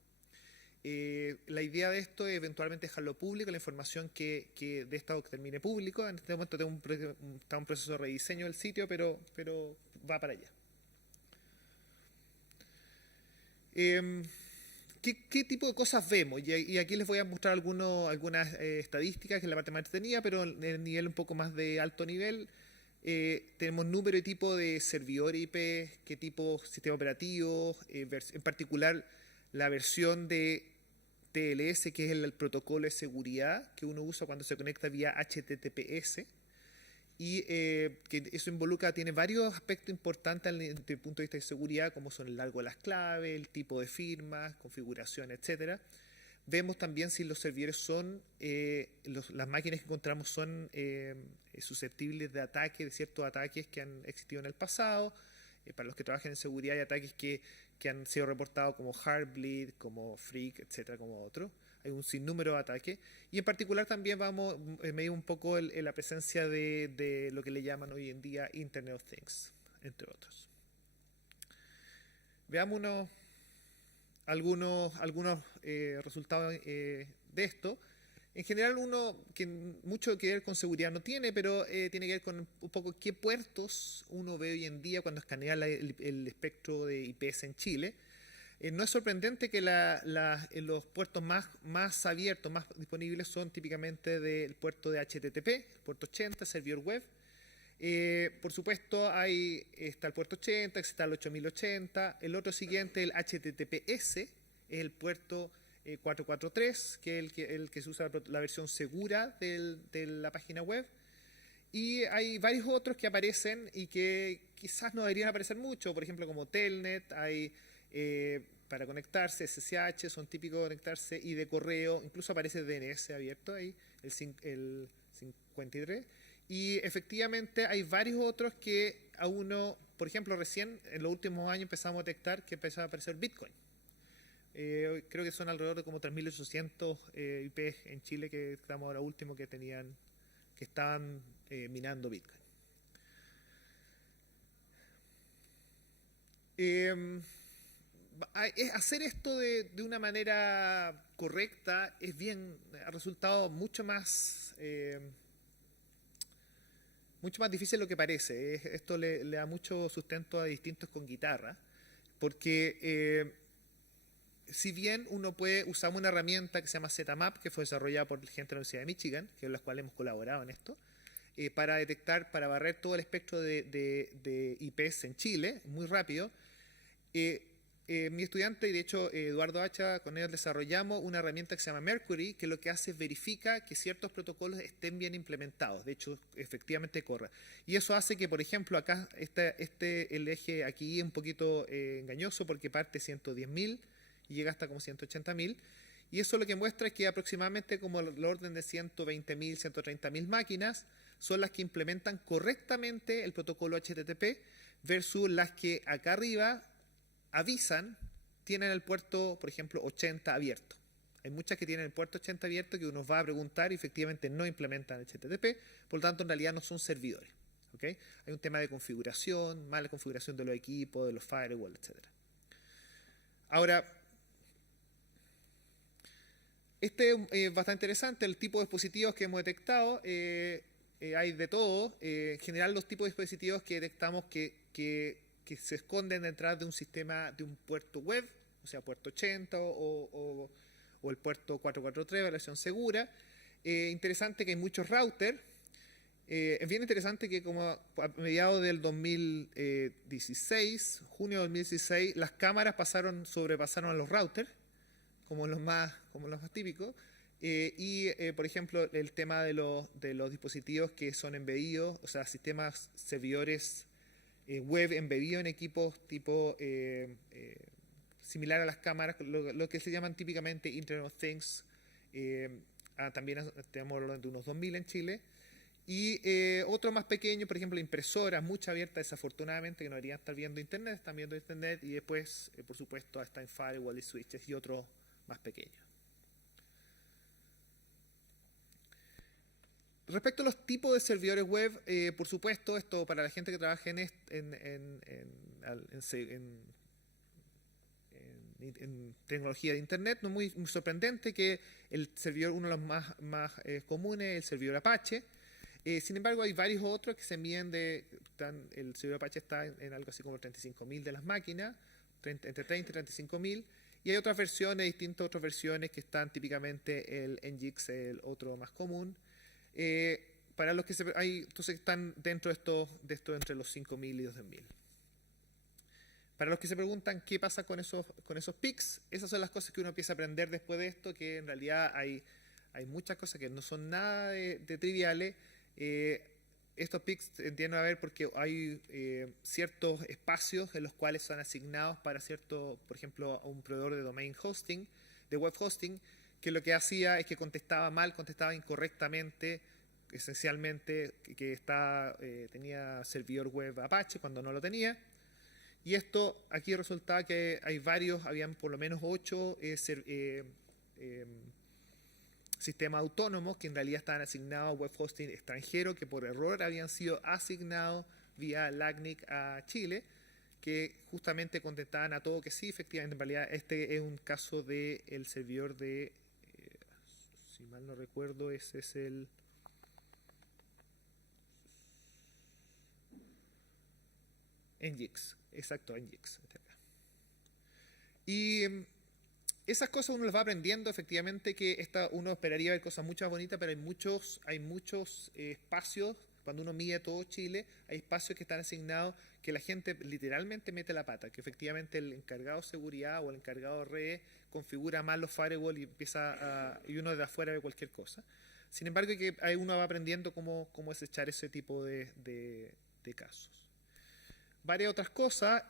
La idea de esto es eventualmente dejarlo público, la información que de esto termine público. En este momento está un proceso de rediseño del sitio, pero va para allá. ¿Qué tipo de cosas vemos? Y aquí les voy a mostrar algunas estadísticas, que es la parte más entretenida, pero en el nivel un poco más de alto nivel. Tenemos número y tipo de servidor IP, qué tipo de sistema operativo, en particular la versión de TLS, que es el protocolo de seguridad que uno usa cuando se conecta vía HTTPS, y que eso tiene varios aspectos importantes desde el punto de vista de seguridad, como son el largo de las claves, el tipo de firmas, configuración, etcétera. Vemos también si los servidores son, las máquinas que encontramos son susceptibles de ataques, de ciertos ataques que han existido en el pasado. Para los que trabajan en seguridad hay ataques que han sido reportados como Heartbleed, como Freak, etcétera, como otros. Hay un sinnúmero de ataques. Y en particular también vamos a medir un poco la presencia de lo que le llaman hoy en día Internet of Things, entre otros. Veamos algunos resultados de esto. En general uno que mucho que ver con seguridad no tiene, pero tiene que ver con un poco qué puertos uno ve hoy en día cuando escanea el espectro de IPs en Chile. No es sorprendente que los puertos más abiertos, más disponibles son típicamente del puerto de HTTP, el puerto 80, servidor web. Por supuesto está el puerto 80, está el 8080, el otro siguiente, el HTTPS, es el puerto 443, que es el que se usa la versión segura de la página web. Y hay varios otros que aparecen y que quizás no deberían aparecer mucho, por ejemplo como Telnet, hay para conectarse, SSH, son típicos de conectarse, y de correo, incluso aparece DNS abierto ahí, el 53. Y efectivamente hay varios otros que a uno, por ejemplo, recién en los últimos años empezamos a detectar que empezaba a aparecer Bitcoin. Creo que son alrededor de como 3.800 IPs en Chile que estamos ahora último que estaban minando Bitcoin. Hacer esto de una manera correcta ha resultado mucho más difícil de lo que parece. Esto le da mucho sustento a distintos con guitarra, porque si bien uno puede usar una herramienta que se llama ZMAP, que fue desarrollada por gente de la Universidad de Michigan, que es la cual hemos colaborado en esto, para barrer todo el espectro de IPs en Chile, muy rápido. Mi estudiante, y de hecho Eduardo Hacha, con él desarrollamos una herramienta que se llama Mercury, que lo que hace es verifica que ciertos protocolos estén bien implementados, de hecho efectivamente corra. Y eso hace que, por ejemplo, acá el eje aquí es un poquito engañoso porque parte 110.000 y llega hasta como 180.000, y eso lo que muestra es que aproximadamente como el orden de 120.000, 130.000 máquinas son las que implementan correctamente el protocolo HTTP versus las que acá arriba avisan, tienen el puerto, por ejemplo, 80 abierto. Hay muchas que tienen el puerto 80 abierto que uno va a preguntar y efectivamente no implementan el HTTP, por lo tanto en realidad no son servidores. ¿Okay? Hay un tema de configuración, mala configuración de los equipos, de los firewalls, etc. Ahora, este es bastante interesante, el tipo de dispositivos que hemos detectado, hay de todo. En general los tipos de dispositivos que detectamos que se esconden detrás de un sistema, de un puerto web, o sea, puerto 80 o el puerto 443, versión segura. Interesante que hay muchos routers. Es bien interesante que como a mediados del 2016, junio de 2016, las cámaras sobrepasaron a los routers, como los más típicos. Por ejemplo, el tema de los dispositivos que son embebidos, o sea, sistemas servidores web embebidos en equipos tipo similar a las cámaras, lo que se llaman típicamente Internet of Things. También tenemos de unos 2000 en Chile. Y otro más pequeño, por ejemplo, impresoras, mucha abierta, desafortunadamente, que no deberían estar viendo Internet, están viendo Internet. Y después, por supuesto, están firewall y switches y otros más pequeños. Respecto a los tipos de servidores web, por supuesto, esto para la gente que trabaja en tecnología de Internet, no es muy sorprendente que el servidor, uno de los más comunes, el servidor Apache. Sin embargo, hay varios otros que se miden el servidor Apache está en algo así como 35.000 de las máquinas, entre 30 y 35.000. Y hay otras versiones, distintas otras versiones que están típicamente el Nginx, el otro más común. Para los que entonces están dentro de esto entre los 5.000 y 12.000. Para los que se preguntan qué pasa con esos PICs, esas son las cosas que uno empieza a aprender después de esto, que en realidad hay muchas cosas que no son nada de triviales. Estos PICs tienden a haber porque hay ciertos espacios en los cuales son asignados para por ejemplo, a un proveedor de domain hosting, de web hosting, que lo que hacía es que contestaba incorrectamente, esencialmente que tenía servidor web Apache cuando no lo tenía. Y esto aquí resultaba que habían por lo menos 8 sistemas autónomos que en realidad estaban asignados a web hosting extranjero, que por error habían sido asignados vía LACNIC a Chile, que justamente contestaban a todo que sí, efectivamente. En realidad este es un caso del servidor de, si mal no recuerdo, ese es el Nginx, exacto, Nginx. Y esas cosas uno las va aprendiendo, efectivamente, que uno esperaría ver cosas mucho más bonitas, pero hay muchos espacios. Cuando uno mide todo Chile, hay espacios que están asignados que la gente literalmente mete la pata, que efectivamente el encargado de seguridad o el encargado de redes configura mal los firewall y y uno de afuera ve cualquier cosa. Sin embargo, uno va aprendiendo cómo desechar ese tipo de casos. Varias otras cosas.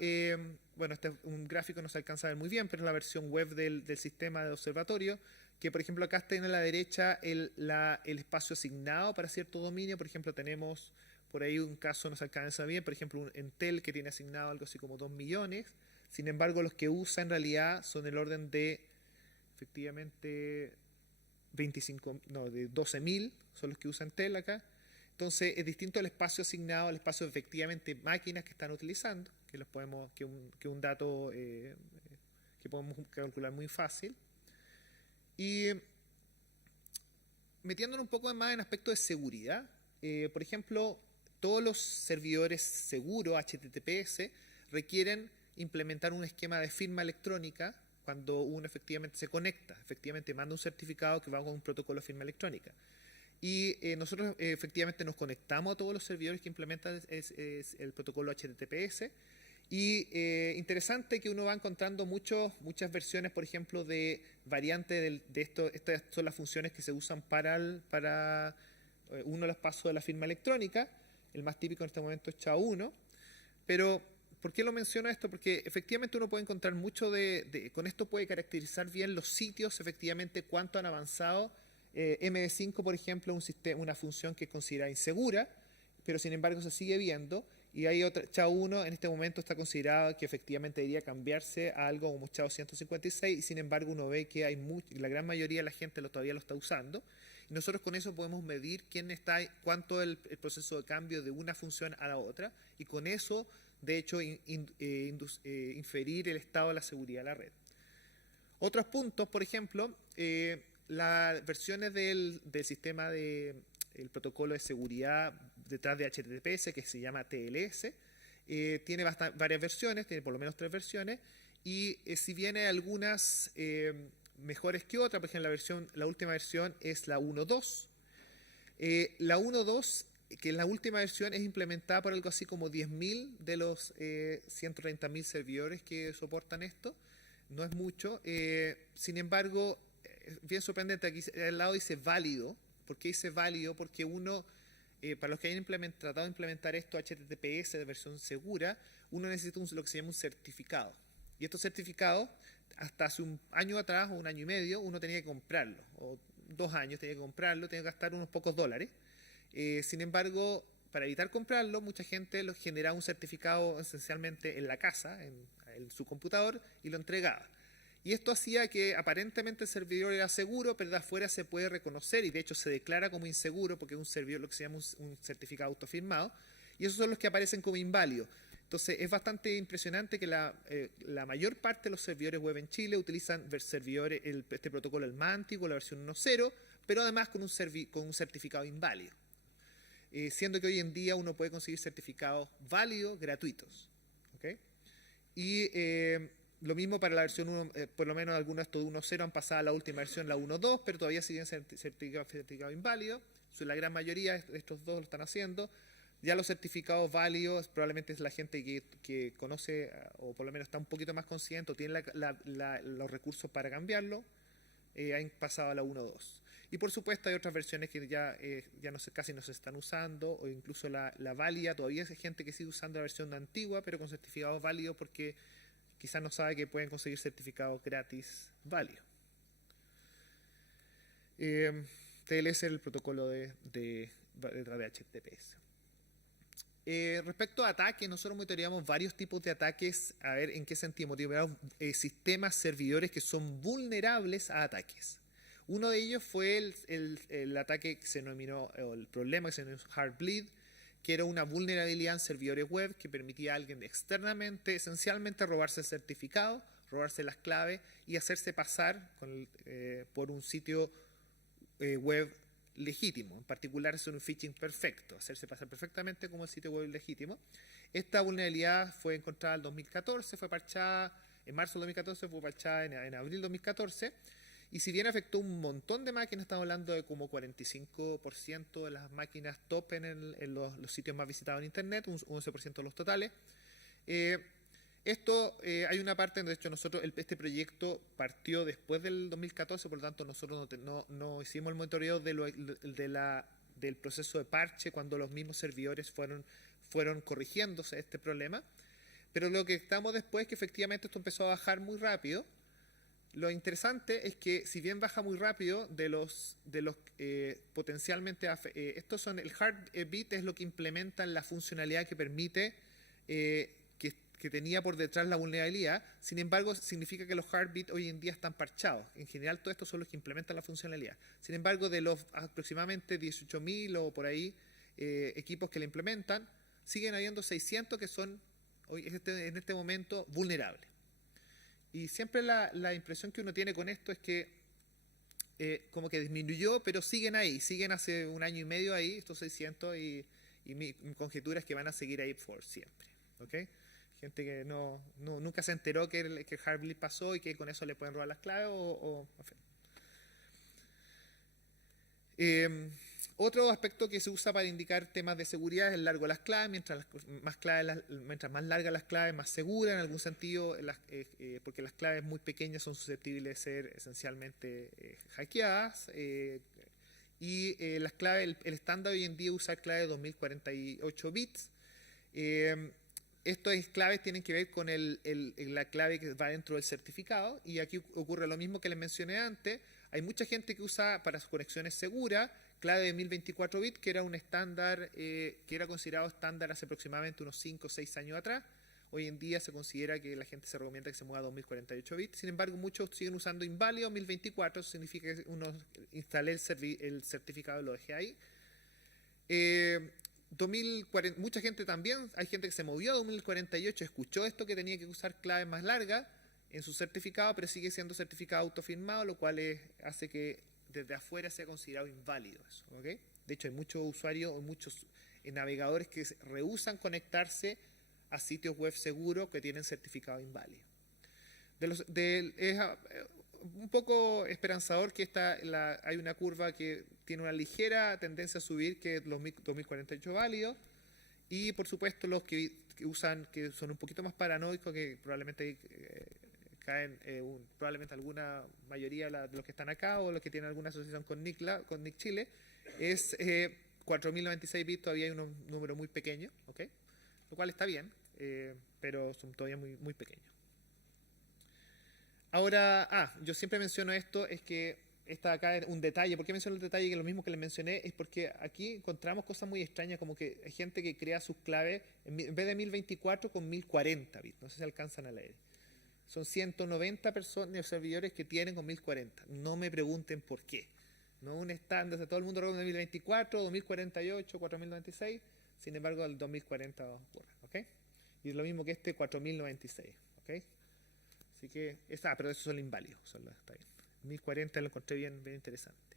Bueno, este es un gráfico, no se alcanza a ver muy bien, pero es la versión web del sistema de observatorio, que por ejemplo acá está en la derecha el espacio asignado para cierto dominio. Por ejemplo, tenemos por ahí un caso, no se alcanza bien, por ejemplo un Entel que tiene asignado algo así como 2 millones. Sin embargo, los que usa en realidad son el orden de efectivamente de 12.000 son los que usa Entel acá. Entonces es distinto el espacio asignado al espacio de efectivamente máquinas que están utilizando, que un dato que podemos calcular muy fácil. Y metiéndonos un poco más en aspectos de seguridad, por ejemplo, todos los servidores seguros HTTPS requieren implementar un esquema de firma electrónica cuando uno efectivamente se conecta, efectivamente manda un certificado que va con un protocolo de firma electrónica. Y nosotros efectivamente nos conectamos a todos los servidores que implementan el protocolo HTTPS. Y interesante que uno va encontrando muchas versiones, por ejemplo, de variantes de esto. Estas son las funciones que se usan para uno de los pasos de la firma electrónica. El más típico en este momento es SHA-1. Pero, ¿por qué lo menciono esto? Porque efectivamente uno puede encontrar con esto puede caracterizar bien los sitios, efectivamente, cuánto han avanzado. MD5, por ejemplo, una función que es considerada insegura, pero sin embargo se sigue viendo. Y hay otra, SHA-1 en este momento está considerado que efectivamente debería cambiarse a algo como SHA-156, y sin embargo uno ve que hay la gran mayoría de la gente todavía lo está usando. Y nosotros con eso podemos medir cuánto es el proceso de cambio de una función a la otra, y con eso, de hecho, inferir el estado de la seguridad de la red. Otros puntos, por ejemplo, las versiones del sistema el protocolo de seguridad detrás de HTTPS, que se llama TLS, tiene varias versiones, tiene por lo menos 3 versiones, y si bien hay algunas mejores que otras, por ejemplo, la última versión es la 1.2. La 1.2, que es la última versión, es implementada por algo así como 10.000 de los 130.000 servidores que soportan esto. No es mucho. Sin embargo, es bien sorprendente, aquí al lado dice válido. ¿Por qué dice válido? Porque para los que hayan tratado de implementar esto HTTPS de versión segura, uno necesita lo que se llama un certificado. Y estos certificados, hasta hace un año atrás o un año y medio, uno tenía que comprarlo, o 2 años tenía que comprarlo, tenía que gastar unos pocos dólares. Sin embargo, para evitar comprarlo, mucha gente generaba un certificado esencialmente en la casa, en su computador, y lo entregaba. Y esto hacía que aparentemente el servidor era seguro, pero de afuera se puede reconocer, y de hecho se declara como inseguro porque es un servidor, lo que se llama un certificado autofirmado, y esos son los que aparecen como inválidos. Entonces es bastante impresionante que la mayor parte de los servidores web en Chile utilizan este protocolo, el Mantic, o la versión 1.0, pero además con un certificado inválido. Siendo que hoy en día uno puede conseguir certificados válidos gratuitos. ¿Okay? Y lo mismo para la versión 1, por lo menos algunos de estos 1.0 han pasado a la última versión, la 1.2, pero todavía siguen certificados inválidos. La gran mayoría de estos dos lo están haciendo. Ya los certificados válidos probablemente es la gente que conoce, o por lo menos está un poquito más consciente, o tiene los recursos para cambiarlo, han pasado a la 1.2. Y por supuesto hay otras versiones que ya casi no se están usando, o incluso la válida, todavía hay gente que sigue usando la versión antigua, pero con certificados válidos porque quizás no sabe que pueden conseguir certificados gratis válidos. TLS es el protocolo de HTTPS. Respecto a ataques, nosotros monitoreamos varios tipos de ataques. A ver en qué sentido. Monitoreamos sistemas servidores que son vulnerables a ataques. Uno de ellos fue el ataque que se denominó, o el problema que se denominó Heartbleed, que era una vulnerabilidad en servidores web que permitía a alguien externamente, esencialmente, robarse el certificado, robarse las claves y hacerse pasar por un sitio web legítimo. En particular es un phishing perfecto, hacerse pasar perfectamente como el sitio web legítimo. Esta vulnerabilidad fue encontrada en el 2014, fue parchada en marzo del 2014, fue parchada en abril del 2014, y si bien afectó un montón de máquinas, estamos hablando de como 45% de las máquinas top en los sitios más visitados en Internet, un 11% de los totales. Hay una parte, de hecho nosotros, este proyecto partió después del 2014, por lo tanto nosotros no hicimos el monitoreo del proceso de parche cuando los mismos servidores fueron corrigiéndose este problema, pero lo que estamos después es que efectivamente esto empezó a bajar muy rápido. Lo interesante es que si bien baja muy rápido de los potencialmente estos son el Heartbeat, es lo que implementan la funcionalidad que permite que tenía por detrás la vulnerabilidad. Sin embargo, significa que los Heartbeat hoy en día están parchados. En general, todos estos son los que implementan la funcionalidad. Sin embargo, de los aproximadamente 18.000 o por ahí equipos que la implementan, siguen habiendo 600 que son en este momento vulnerables. Y siempre la impresión que uno tiene con esto es que como que disminuyó, pero siguen ahí, siguen hace un año y medio ahí, estos 600, y mi conjetura es que van a seguir ahí por siempre. ¿Okay? Gente que nunca se enteró que el Heartbleed pasó y que con eso le pueden robar las claves otro aspecto que se usa para indicar temas de seguridad es el largo de las claves. Mientras más largas las claves, más seguras en algún sentido, porque las claves muy pequeñas son susceptibles de ser esencialmente hackeadas. Las claves, el estándar hoy en día es usar claves de 2048 bits. Estas claves tienen que ver con la clave que va dentro del certificado, y aquí ocurre lo mismo que les mencioné antes. Hay mucha gente que usa para sus conexiones seguras clave de 1024 bits, que era un estándar, que era considerado estándar hace aproximadamente unos 5 o 6 años atrás. Hoy en día se considera que la gente se recomienda que se mueva a 2048 bits. Sin embargo, muchos siguen usando inválido 1024. Eso significa que uno instalé el certificado y lo dejé ahí. 2040, mucha gente también, hay gente que se movió a 2048, escuchó esto que tenía que usar claves más largas en su certificado, pero sigue siendo certificado autofirmado, lo cual hace que desde afuera sea considerado inválido eso, ¿okay? De hecho, hay muchos usuarios, muchos navegadores que rehúsan conectarse a sitios web seguros que tienen certificado inválido. Es un poco esperanzador que hay una curva que tiene una ligera tendencia a subir, que es los 2048 válidos, y por supuesto los que usan, que son un poquito más paranoicos, que probablemente caen, probablemente alguna mayoría de los que están acá o los que tienen alguna asociación con NIC Chile, es 4096 bits, todavía hay un número muy pequeño, ¿okay? Lo cual está bien, pero son todavía muy, muy pequeños. Ahora, yo siempre menciono esto, es que está acá un detalle. ¿Por qué menciono el detalle? Que lo mismo que les mencioné es porque aquí encontramos cosas muy extrañas, como que hay gente que crea sus claves en vez de 1024 con 1040 bits. No sé si alcanzan a leer. Son 190 personas, servidores que tienen con 1040. No me pregunten por qué. No un estándar, o sea, todo el mundo recomienda 2024, 2048, 4096. Sin embargo, el 2040 ocurre, ¿ok? Y es lo mismo que este 4096, ¿ok? Así que, pero esos son inválidos. Está bien. 1040 lo encontré bien interesante.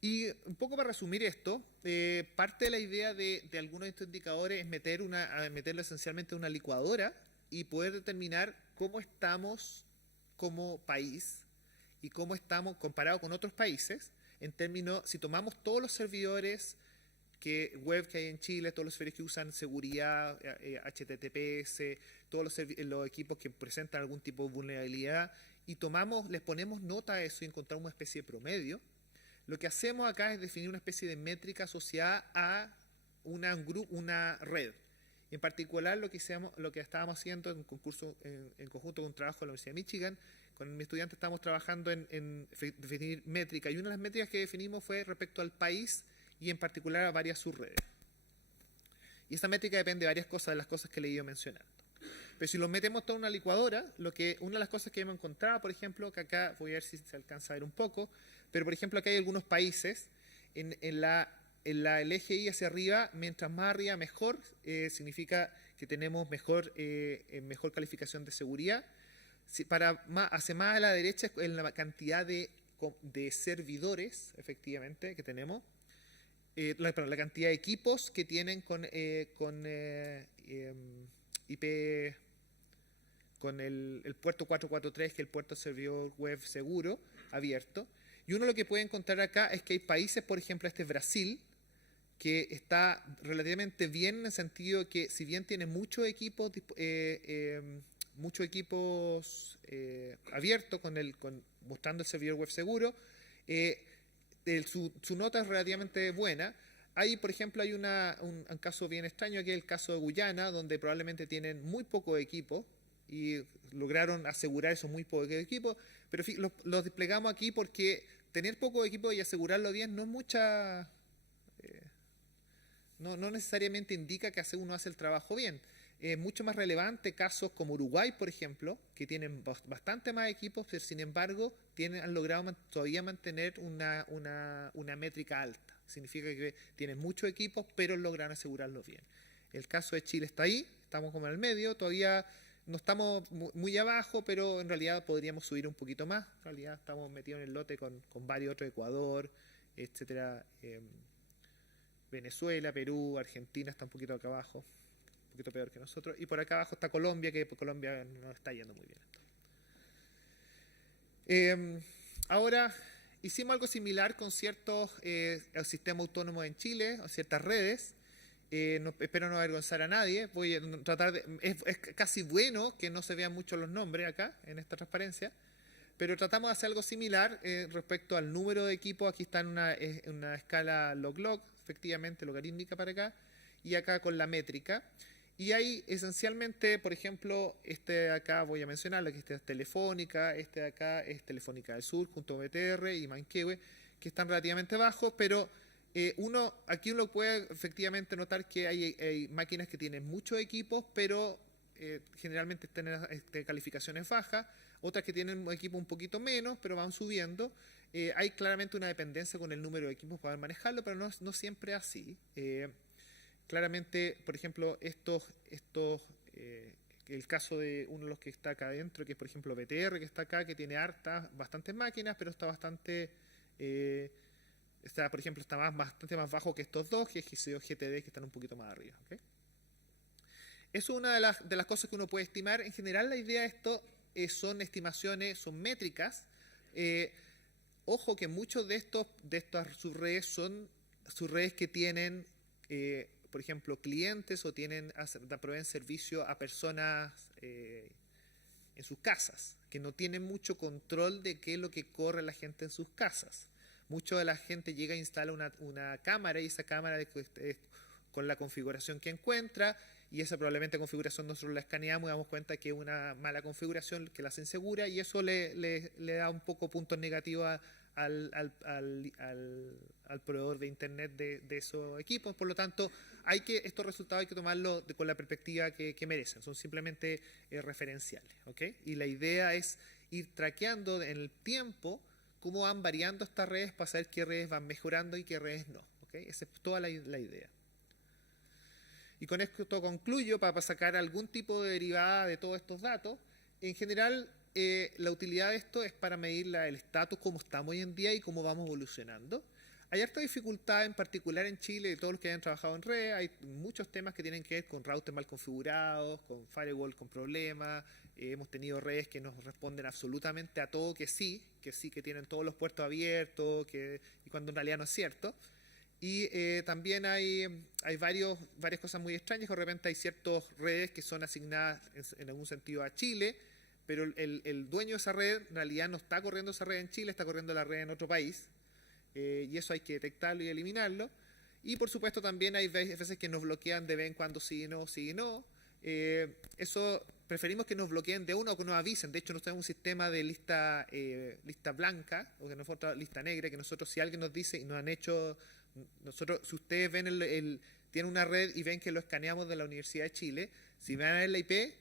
Y un poco para resumir esto, parte de la idea de algunos de estos indicadores es meterlo esencialmente en una licuadora y poder determinar cómo estamos como país y cómo estamos comparado con otros países en términos, si tomamos todos los servidores web que hay en Chile, todos los servidores que usan seguridad, HTTPS, todos los equipos que presentan algún tipo de vulnerabilidad, y les ponemos nota a eso y encontramos una especie de promedio, lo que hacemos acá es definir una especie de métrica asociada a una red. En particular, lo que estábamos haciendo en concurso, en conjunto con un trabajo de la Universidad de Michigan, con mi estudiante estábamos trabajando en definir métricas, y una de las métricas que definimos fue respecto al país y en particular a varias subredes. Y esta métrica depende de varias cosas, de las cosas que le he ido mencionando. Pero si los metemos toda en una licuadora, una de las cosas que hemos encontrado, por ejemplo, que acá voy a ver si se alcanza a ver un poco, pero por ejemplo acá hay algunos países, en el eje Y hacia arriba, mientras más arriba mejor, significa que tenemos mejor calificación de seguridad. Hacia más a la derecha es en la cantidad de servidores, efectivamente, que tenemos. La cantidad de equipos que tienen con IP, con el puerto 443, que es el puerto servidor web seguro, abierto. Y uno lo que puede encontrar acá es que hay países, por ejemplo, este es Brasil, que está relativamente bien en el sentido que, si bien tiene muchos equipos abiertos mostrando el servidor web seguro, su nota es relativamente buena. Por ejemplo, hay un caso bien extraño, que es el caso de Guyana, donde probablemente tienen muy poco equipo y lograron asegurar esos muy pocos equipos, pero los desplegamos aquí porque tener poco equipo y asegurarlo bien no es mucha... no necesariamente indica que uno hace el trabajo bien. Es mucho más relevante casos como Uruguay, por ejemplo, que tienen bastante más equipos, pero sin embargo han logrado todavía mantener una métrica alta. Significa que tienen muchos equipos, pero logran asegurarlos bien. El caso de Chile está ahí, estamos como en el medio, todavía no estamos muy abajo, pero en realidad podríamos subir un poquito más. En realidad estamos metidos en el lote con varios otros, Ecuador, etcétera, Venezuela, Perú, Argentina está un poquito acá abajo, un poquito peor que nosotros, y por acá abajo está Colombia, que Colombia no está yendo muy bien. Ahora, hicimos algo similar con ciertos sistemas autónomos en Chile, o ciertas redes. Espero no avergonzar a nadie. Voy a tratar es casi bueno que no se vean mucho los nombres acá en esta transparencia, pero tratamos de hacer algo similar respecto al número de equipos. Aquí está en una escala log-log, efectivamente logarítmica para acá, y acá con la métrica. Y hay esencialmente, por ejemplo, de acá voy a mencionarlo, que este es Telefónica, este de acá es Telefónica del Sur, junto a BTR y Manquehue, que están relativamente bajos, pero aquí uno puede efectivamente notar que hay máquinas que tienen muchos equipos, pero generalmente tienen calificaciones bajas, otras que tienen un equipo un poquito menos, pero van subiendo. Hay claramente una dependencia con el número de equipos para manejarlo, pero no siempre así. Claramente, por ejemplo, el caso de uno de los que está acá adentro, que es por ejemplo BTR, que está acá, que tiene bastantes máquinas, pero está bastante, por ejemplo, está bastante más bajo que estos dos, que es GCO, GTD, que están un poquito más arriba. ¿Okay? Eso es una de las cosas que uno puede estimar. En general, la idea de esto son estimaciones, son métricas. Ojo que muchos de estas subredes son subredes que tienen, por ejemplo, clientes o proveen servicio a personas en sus casas, que no tienen mucho control de qué es lo que corre la gente en sus casas. Mucho de la gente llega e instala una cámara, y esa cámara es con la configuración que encuentra, y esa probablemente configuración nosotros la escaneamos y damos cuenta que es una mala configuración que la hace insegura, y eso le da un poco puntos negativos al proveedor de internet de esos equipos. Por lo tanto, estos resultados hay que tomarlos con la perspectiva que merecen, son simplemente referenciales. ¿Okay? Y la idea es ir traqueando en el tiempo cómo van variando estas redes para saber qué redes van mejorando y qué redes no. ¿Okay? Esa es toda la idea. Y con esto concluyo, para sacar algún tipo de derivada de todos estos datos. En general, la utilidad de esto es para medir el estatus, cómo estamos hoy en día y cómo vamos evolucionando. Hay harta dificultad, en particular en Chile, de todos los que hayan trabajado en red. Hay muchos temas que tienen que ver con routers mal configurados, con firewall con problemas. Hemos tenido redes que nos responden absolutamente a todo que sí, que tienen todos los puertos abiertos, y cuando en realidad no es cierto. Y también hay varias cosas muy extrañas, que de repente hay ciertas redes que son asignadas en algún sentido a Chile, pero el dueño de esa red en realidad no está corriendo esa red en Chile, está corriendo la red en otro país, y eso hay que detectarlo y eliminarlo. Y por supuesto también hay veces que nos bloquean de vez en cuando sí y no. Eso preferimos que nos bloqueen de uno o que nos avisen. De hecho, nosotros tenemos un sistema de lista blanca, o que nosotros lista negra, que nosotros, si alguien nos dice y nos han hecho... Nosotros, si ustedes ven tienen una red y ven que lo escaneamos de la Universidad de Chile, si van a ver la IP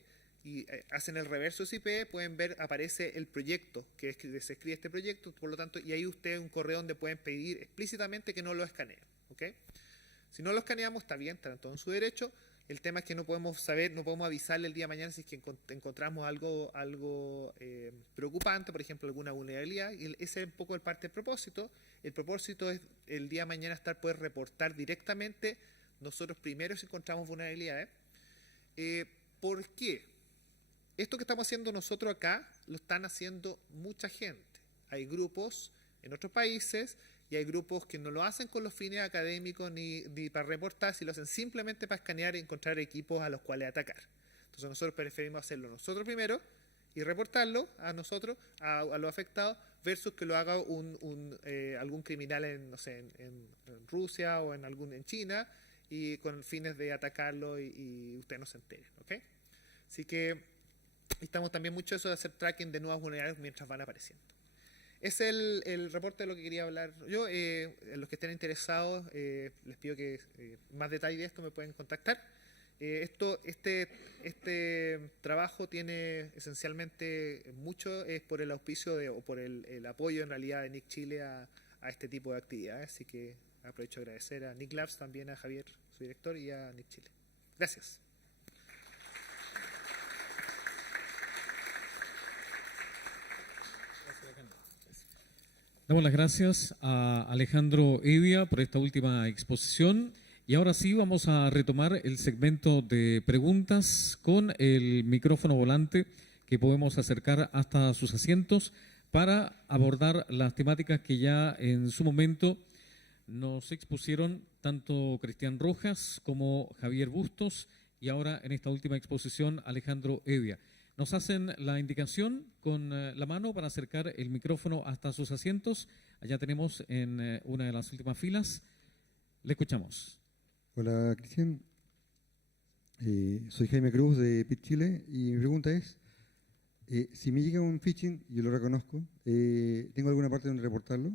y hacen el reverso de esa IP, pueden ver, aparece el proyecto, que se escribe este proyecto, por lo tanto, y ahí ustedes un correo donde pueden pedir explícitamente que no lo escaneen. ¿Okay? Si no lo escaneamos, está bien, está en todo en su derecho. El tema es que no podemos saber, no podemos avisarle el día de mañana si es que encontramos algo preocupante, por ejemplo, alguna vulnerabilidad, y ese es un poco el parte del propósito. El propósito es el día de mañana poder reportar directamente nosotros primero si encontramos vulnerabilidades. ¿Por qué? Esto que estamos haciendo nosotros acá lo están haciendo mucha gente. Hay grupos en otros países y hay grupos que no lo hacen con los fines académicos ni para reportar, sino lo hacen simplemente para escanear y encontrar equipos a los cuales atacar. Entonces nosotros preferimos hacerlo nosotros primero y reportarlo a nosotros, a los afectados, versus que lo haga algún criminal en Rusia o en China, y con fines de atacarlo y ustedes no se enteren. ¿Okay? Así que estamos también mucho eso de hacer tracking de nuevas vulnerabilidades mientras van apareciendo. Ese es el reporte de lo que quería hablar yo. Los que estén interesados, les pido que más detalle de esto me pueden contactar. Este trabajo tiene esencialmente mucho, es por el auspicio o por el apoyo en realidad de NIC Chile a este tipo de actividades. Así que aprovecho a agradecer a NIC Labs, también a Javier, su director, y a NIC Chile. Gracias. Damos las gracias a Alejandro Evia por esta última exposición, y ahora sí vamos a retomar el segmento de preguntas con el micrófono volante que podemos acercar hasta sus asientos para abordar las temáticas que ya en su momento nos expusieron tanto Cristian Rojas como Javier Bustos, y ahora en esta última exposición Alejandro Evia. Nos hacen la indicación con la mano para acercar el micrófono hasta sus asientos. Allá tenemos en una de las últimas filas. Le escuchamos. Hola, Cristian. Soy Jaime Cruz de PIT Chile, y mi pregunta es, si me llega un phishing, yo lo reconozco, ¿tengo alguna parte donde reportarlo?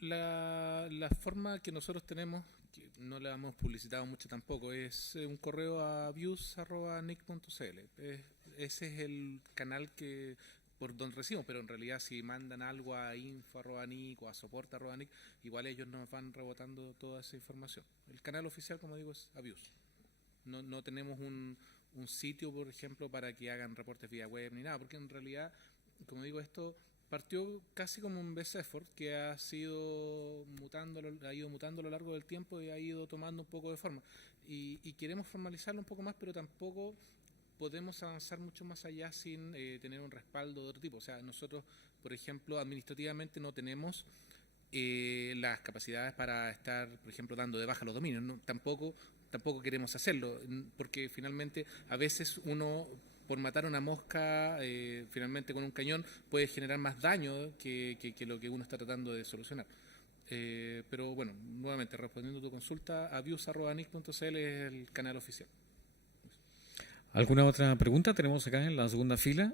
La forma que nosotros tenemos, que no la hemos publicitado mucho tampoco, es un correo a views@nic.cl. Ese es el canal que por donde recibimos, pero en realidad si mandan algo a info@nic o a soporte@nic, igual ellos nos van rebotando toda esa información. El canal oficial, como digo, es a views. No tenemos un sitio, por ejemplo, para que hagan reportes vía web ni nada, porque en realidad, como digo, esto partió casi como un best effort que ha ido mutando a lo largo del tiempo y ha ido tomando un poco de forma. Y queremos formalizarlo un poco más, pero tampoco podemos avanzar mucho más allá sin tener un respaldo de otro tipo. O sea, nosotros, por ejemplo, administrativamente no tenemos las capacidades para estar, por ejemplo, dando de baja los dominios. ¿No? Tampoco queremos hacerlo, porque finalmente a veces uno, por matar una mosca, finalmente con un cañón, puede generar más daño que lo que uno está tratando de solucionar. Pero bueno, nuevamente, respondiendo a tu consulta, avius@nic.cl es el canal oficial. ¿Alguna otra pregunta? Tenemos acá en la segunda fila.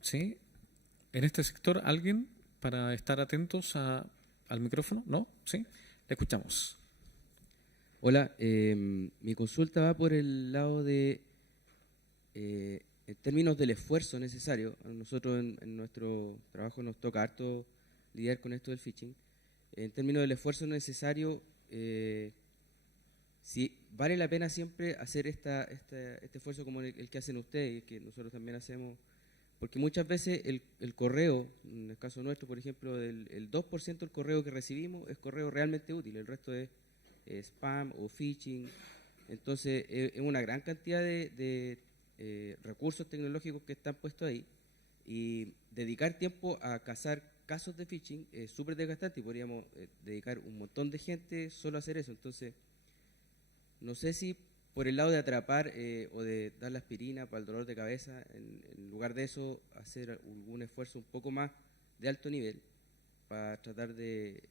¿Sí? ¿En este sector alguien para estar atentos al micrófono? ¿No? ¿Sí? Le escuchamos. Hola, mi consulta va por el lado de, en términos del esfuerzo necesario. A nosotros en nuestro trabajo nos toca harto lidiar con esto del phishing. En términos del esfuerzo necesario, si vale la pena siempre hacer este esfuerzo como el que hacen ustedes y que nosotros también hacemos, porque muchas veces el correo, en el caso nuestro, por ejemplo, el 2% del correo que recibimos es correo realmente útil, el resto es spam o phishing. Entonces es una gran cantidad de recursos tecnológicos que están puestos ahí, y dedicar tiempo a cazar casos de phishing es súper desgastante y podríamos dedicar un montón de gente solo a hacer eso. Entonces no sé si por el lado de atrapar o de dar la aspirina para el dolor de cabeza, en lugar de eso hacer algún esfuerzo un poco más de alto nivel para tratar de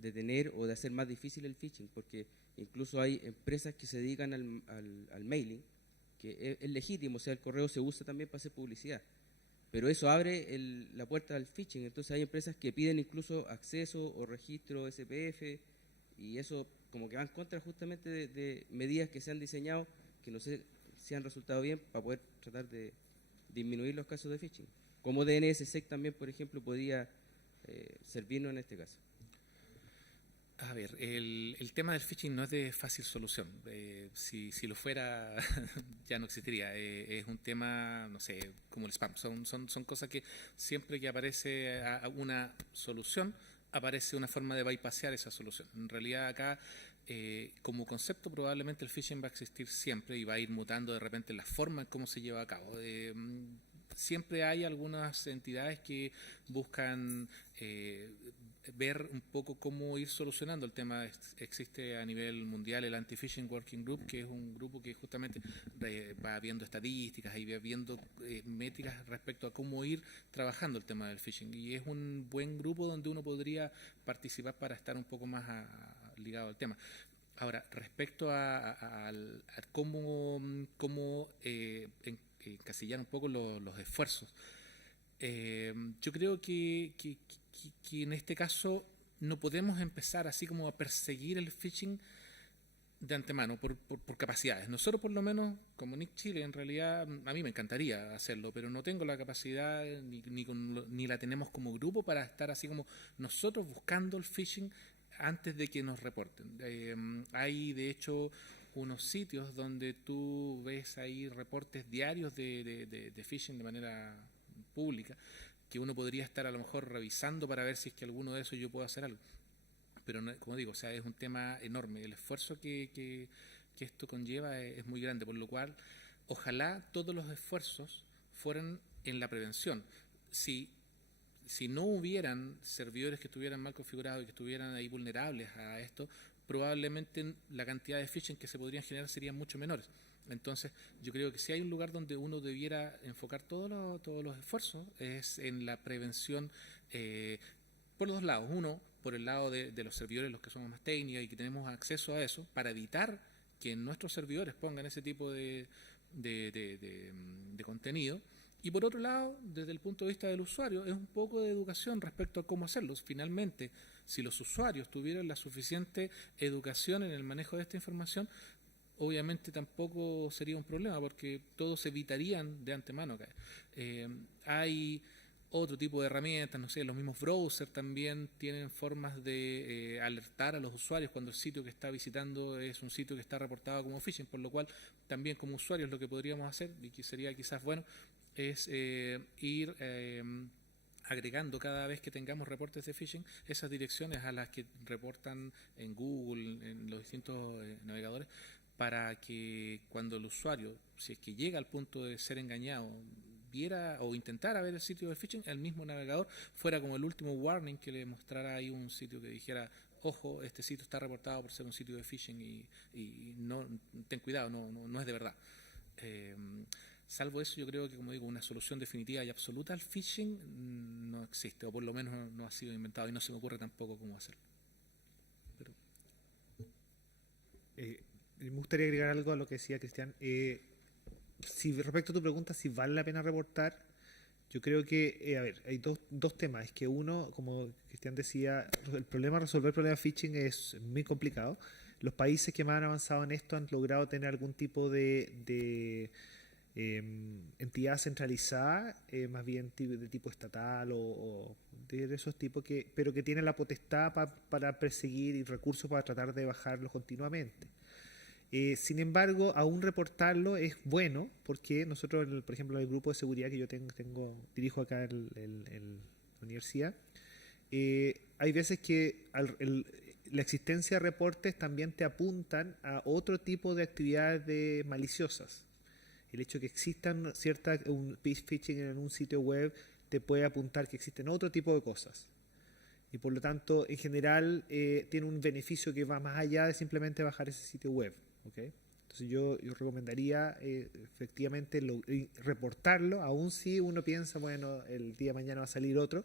tener o de hacer más difícil el phishing, porque incluso hay empresas que se dedican al mailing, que es legítimo, o sea, el correo se usa también para hacer publicidad, pero eso abre la puerta al phishing. Entonces hay empresas que piden incluso acceso o registro SPF, y eso como que va en contra justamente de medidas que se han diseñado, que no sé si han resultado bien para poder tratar de disminuir los casos de phishing. Como DNSSEC también, por ejemplo, podría servirnos en este caso. A ver, el tema del phishing no es de fácil solución. Si lo fuera, ya no existiría. Es un tema, no sé, como el spam. Son cosas que siempre que aparece una solución, aparece una forma de bypassear esa solución. En realidad acá, como concepto, probablemente el phishing va a existir siempre y va a ir mutando de repente la forma en cómo se lleva a cabo. Siempre hay algunas entidades que buscan ver un poco cómo ir solucionando el tema. Existe a nivel mundial el Anti-Phishing Working Group, que es un grupo que justamente va viendo estadísticas y va viendo métricas respecto a cómo ir trabajando el tema del phishing. Y es un buen grupo donde uno podría participar para estar un poco más ligado al tema. Ahora, respecto a cómo encasillar un poco los esfuerzos, yo creo que en este caso no podemos empezar así como a perseguir el phishing de antemano por capacidades. Nosotros, por lo menos, como Nick Chile, en realidad a mí me encantaría hacerlo, pero no tengo la capacidad ni la tenemos como grupo para estar así como nosotros buscando el phishing antes de que nos reporten. Hay, de hecho, unos sitios donde tú ves ahí reportes diarios de phishing de manera pública, que uno podría estar a lo mejor revisando para ver si es que alguno de esos yo puedo hacer algo. Pero no, como digo, o sea, es un tema enorme. El esfuerzo que esto conlleva es muy grande, por lo cual ojalá todos los esfuerzos fueran en la prevención. Si no hubieran servidores que estuvieran mal configurados y que estuvieran ahí vulnerables a esto, probablemente la cantidad de phishing que se podrían generar serían mucho menores. Entonces, yo creo que si hay un lugar donde uno debiera enfocar todos los esfuerzos es en la prevención por los dos lados. Uno, por el lado de los servidores, los que somos más técnicos y que tenemos acceso a eso, para evitar que nuestros servidores pongan ese tipo de contenido. Y por otro lado, desde el punto de vista del usuario, es un poco de educación respecto a cómo hacerlo. Finalmente, si los usuarios tuvieran la suficiente educación en el manejo de esta información, obviamente tampoco sería un problema, porque todos evitarían de antemano caer. Hay otro tipo de herramientas, no sé, los mismos browsers también tienen formas de alertar a los usuarios cuando el sitio que está visitando es un sitio que está reportado como phishing, por lo cual también como usuarios lo que podríamos hacer, y que sería quizás bueno, es ir agregando cada vez que tengamos reportes de phishing esas direcciones a las que reportan en Google, en los distintos navegadores, para que cuando el usuario, si es que llega al punto de ser engañado, viera o intentara ver el sitio de phishing, el mismo navegador fuera como el último warning que le mostrara ahí un sitio que dijera: ojo, este sitio está reportado por ser un sitio de phishing y no, ten cuidado, no es de verdad. Salvo eso, yo creo que, como digo, una solución definitiva y absoluta al phishing no existe, o por lo menos no ha sido inventado, y no se me ocurre tampoco cómo hacerlo. Pero... me gustaría agregar algo a lo que decía Cristian. Si respecto a tu pregunta, si vale la pena reportar, yo creo que, a ver, hay dos temas. Es que uno, como Cristian decía, resolver el problema de phishing es muy complicado. Los países que más han avanzado en esto han logrado tener algún tipo de entidad centralizada, más bien de tipo estatal o de esos tipos, pero que tienen la potestad para perseguir y recursos para tratar de bajarlo continuamente. Sin embargo, aún reportarlo es bueno, porque nosotros, por ejemplo, en el grupo de seguridad que yo dirijo acá en la universidad, hay veces que la existencia de reportes también te apuntan a otro tipo de actividades maliciosas. El hecho de que existan un phishing en un sitio web te puede apuntar que existen otro tipo de cosas. Y por lo tanto, en general, tiene un beneficio que va más allá de simplemente bajar ese sitio web. ¿Okay? Entonces yo recomendaría efectivamente reportarlo, aun si uno piensa, bueno, el día de mañana va a salir otro.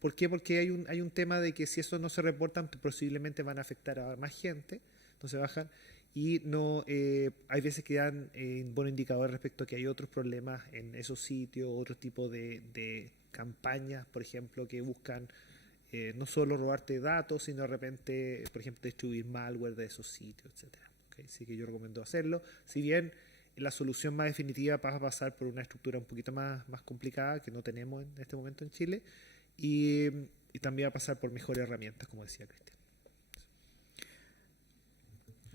¿Por qué? Porque hay un tema de que si eso no se reportan, posiblemente van a afectar a más gente, entonces bajan. Y no hay veces que dan buen indicador respecto a que hay otros problemas en esos sitios, otro tipo de campañas, por ejemplo, que buscan no solo robarte datos, sino de repente, por ejemplo, distribuir malware de esos sitios, etcétera. Okay, así que yo recomiendo hacerlo. Si bien la solución más definitiva va a pasar por una estructura un poquito más complicada que no tenemos en este momento en Chile, y también va a pasar por mejores herramientas, como decía Cristian.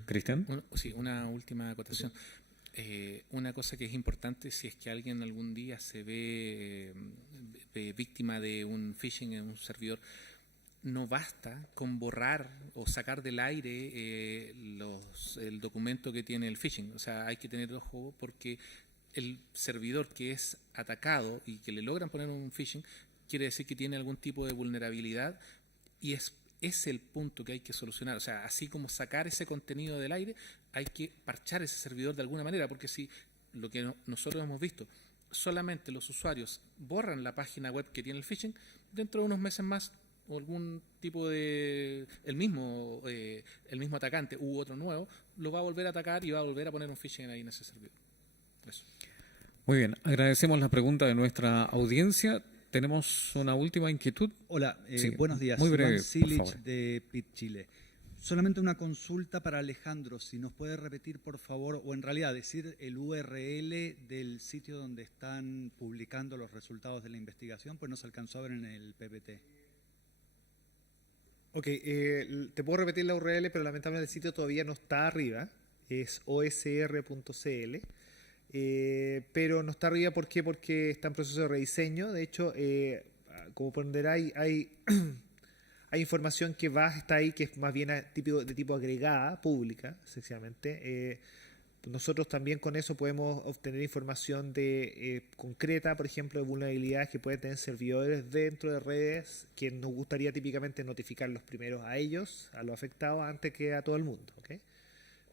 Cristian. Sí, una última acotación. Una cosa que es importante, si es que alguien algún día se ve víctima de un phishing en un servidor, no basta con borrar o sacar del aire el documento que tiene el phishing. O sea, hay que tener ojo, porque el servidor que es atacado y que le logran poner un phishing quiere decir que tiene algún tipo de vulnerabilidad, y es el punto que hay que solucionar. O sea, así como sacar ese contenido del aire, hay que parchar ese servidor de alguna manera, porque si lo que nosotros hemos visto, solamente los usuarios borran la página web que tiene el phishing, dentro de unos meses más, o algún tipo de el mismo atacante u otro nuevo lo va a volver a atacar y va a volver a poner un phishing ahí en ese servidor. Eso. Muy bien, agradecemos la pregunta de nuestra audiencia. Tenemos una última inquietud. Hola, Sí, buenos días. muy breve, Iván por Silich favor. de PIT Chile. Solamente una consulta para Alejandro, si nos puede repetir, por favor, o en realidad decir el URL del sitio donde están publicando los resultados de la investigación, pues no se alcanzó a ver en el PPT. Ok, te puedo repetir la URL, pero lamentablemente el sitio todavía no está arriba. Es osr.cl. Pero no está arriba, ¿por qué? Porque está en proceso de rediseño. De hecho, como pondrá, hay información que está ahí, que es más bien de tipo agregada, pública, esencialmente. Nosotros también con eso podemos obtener información concreta, por ejemplo, de vulnerabilidades que pueden tener servidores dentro de redes, que nos gustaría típicamente notificar los primeros a ellos, a los afectados, antes que a todo el mundo. ¿Okay?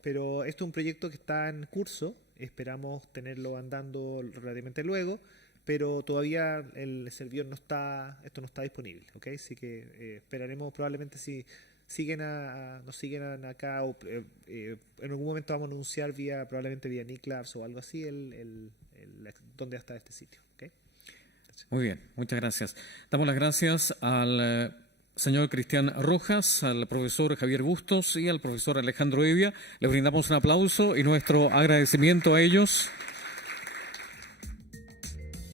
Pero esto es un proyecto que está en curso, esperamos tenerlo andando relativamente luego, pero todavía el servidor esto no está disponible. ¿Okay? Así que esperaremos probablemente si nos siguen acá, o en algún momento vamos a anunciar probablemente vía Niclabs o algo así, dónde está este sitio. ¿Okay? Muy bien, muchas gracias. Damos las gracias al señor Cristian Rojas, al profesor Javier Bustos y al profesor Alejandro Evia. Le brindamos un aplauso y nuestro agradecimiento a ellos.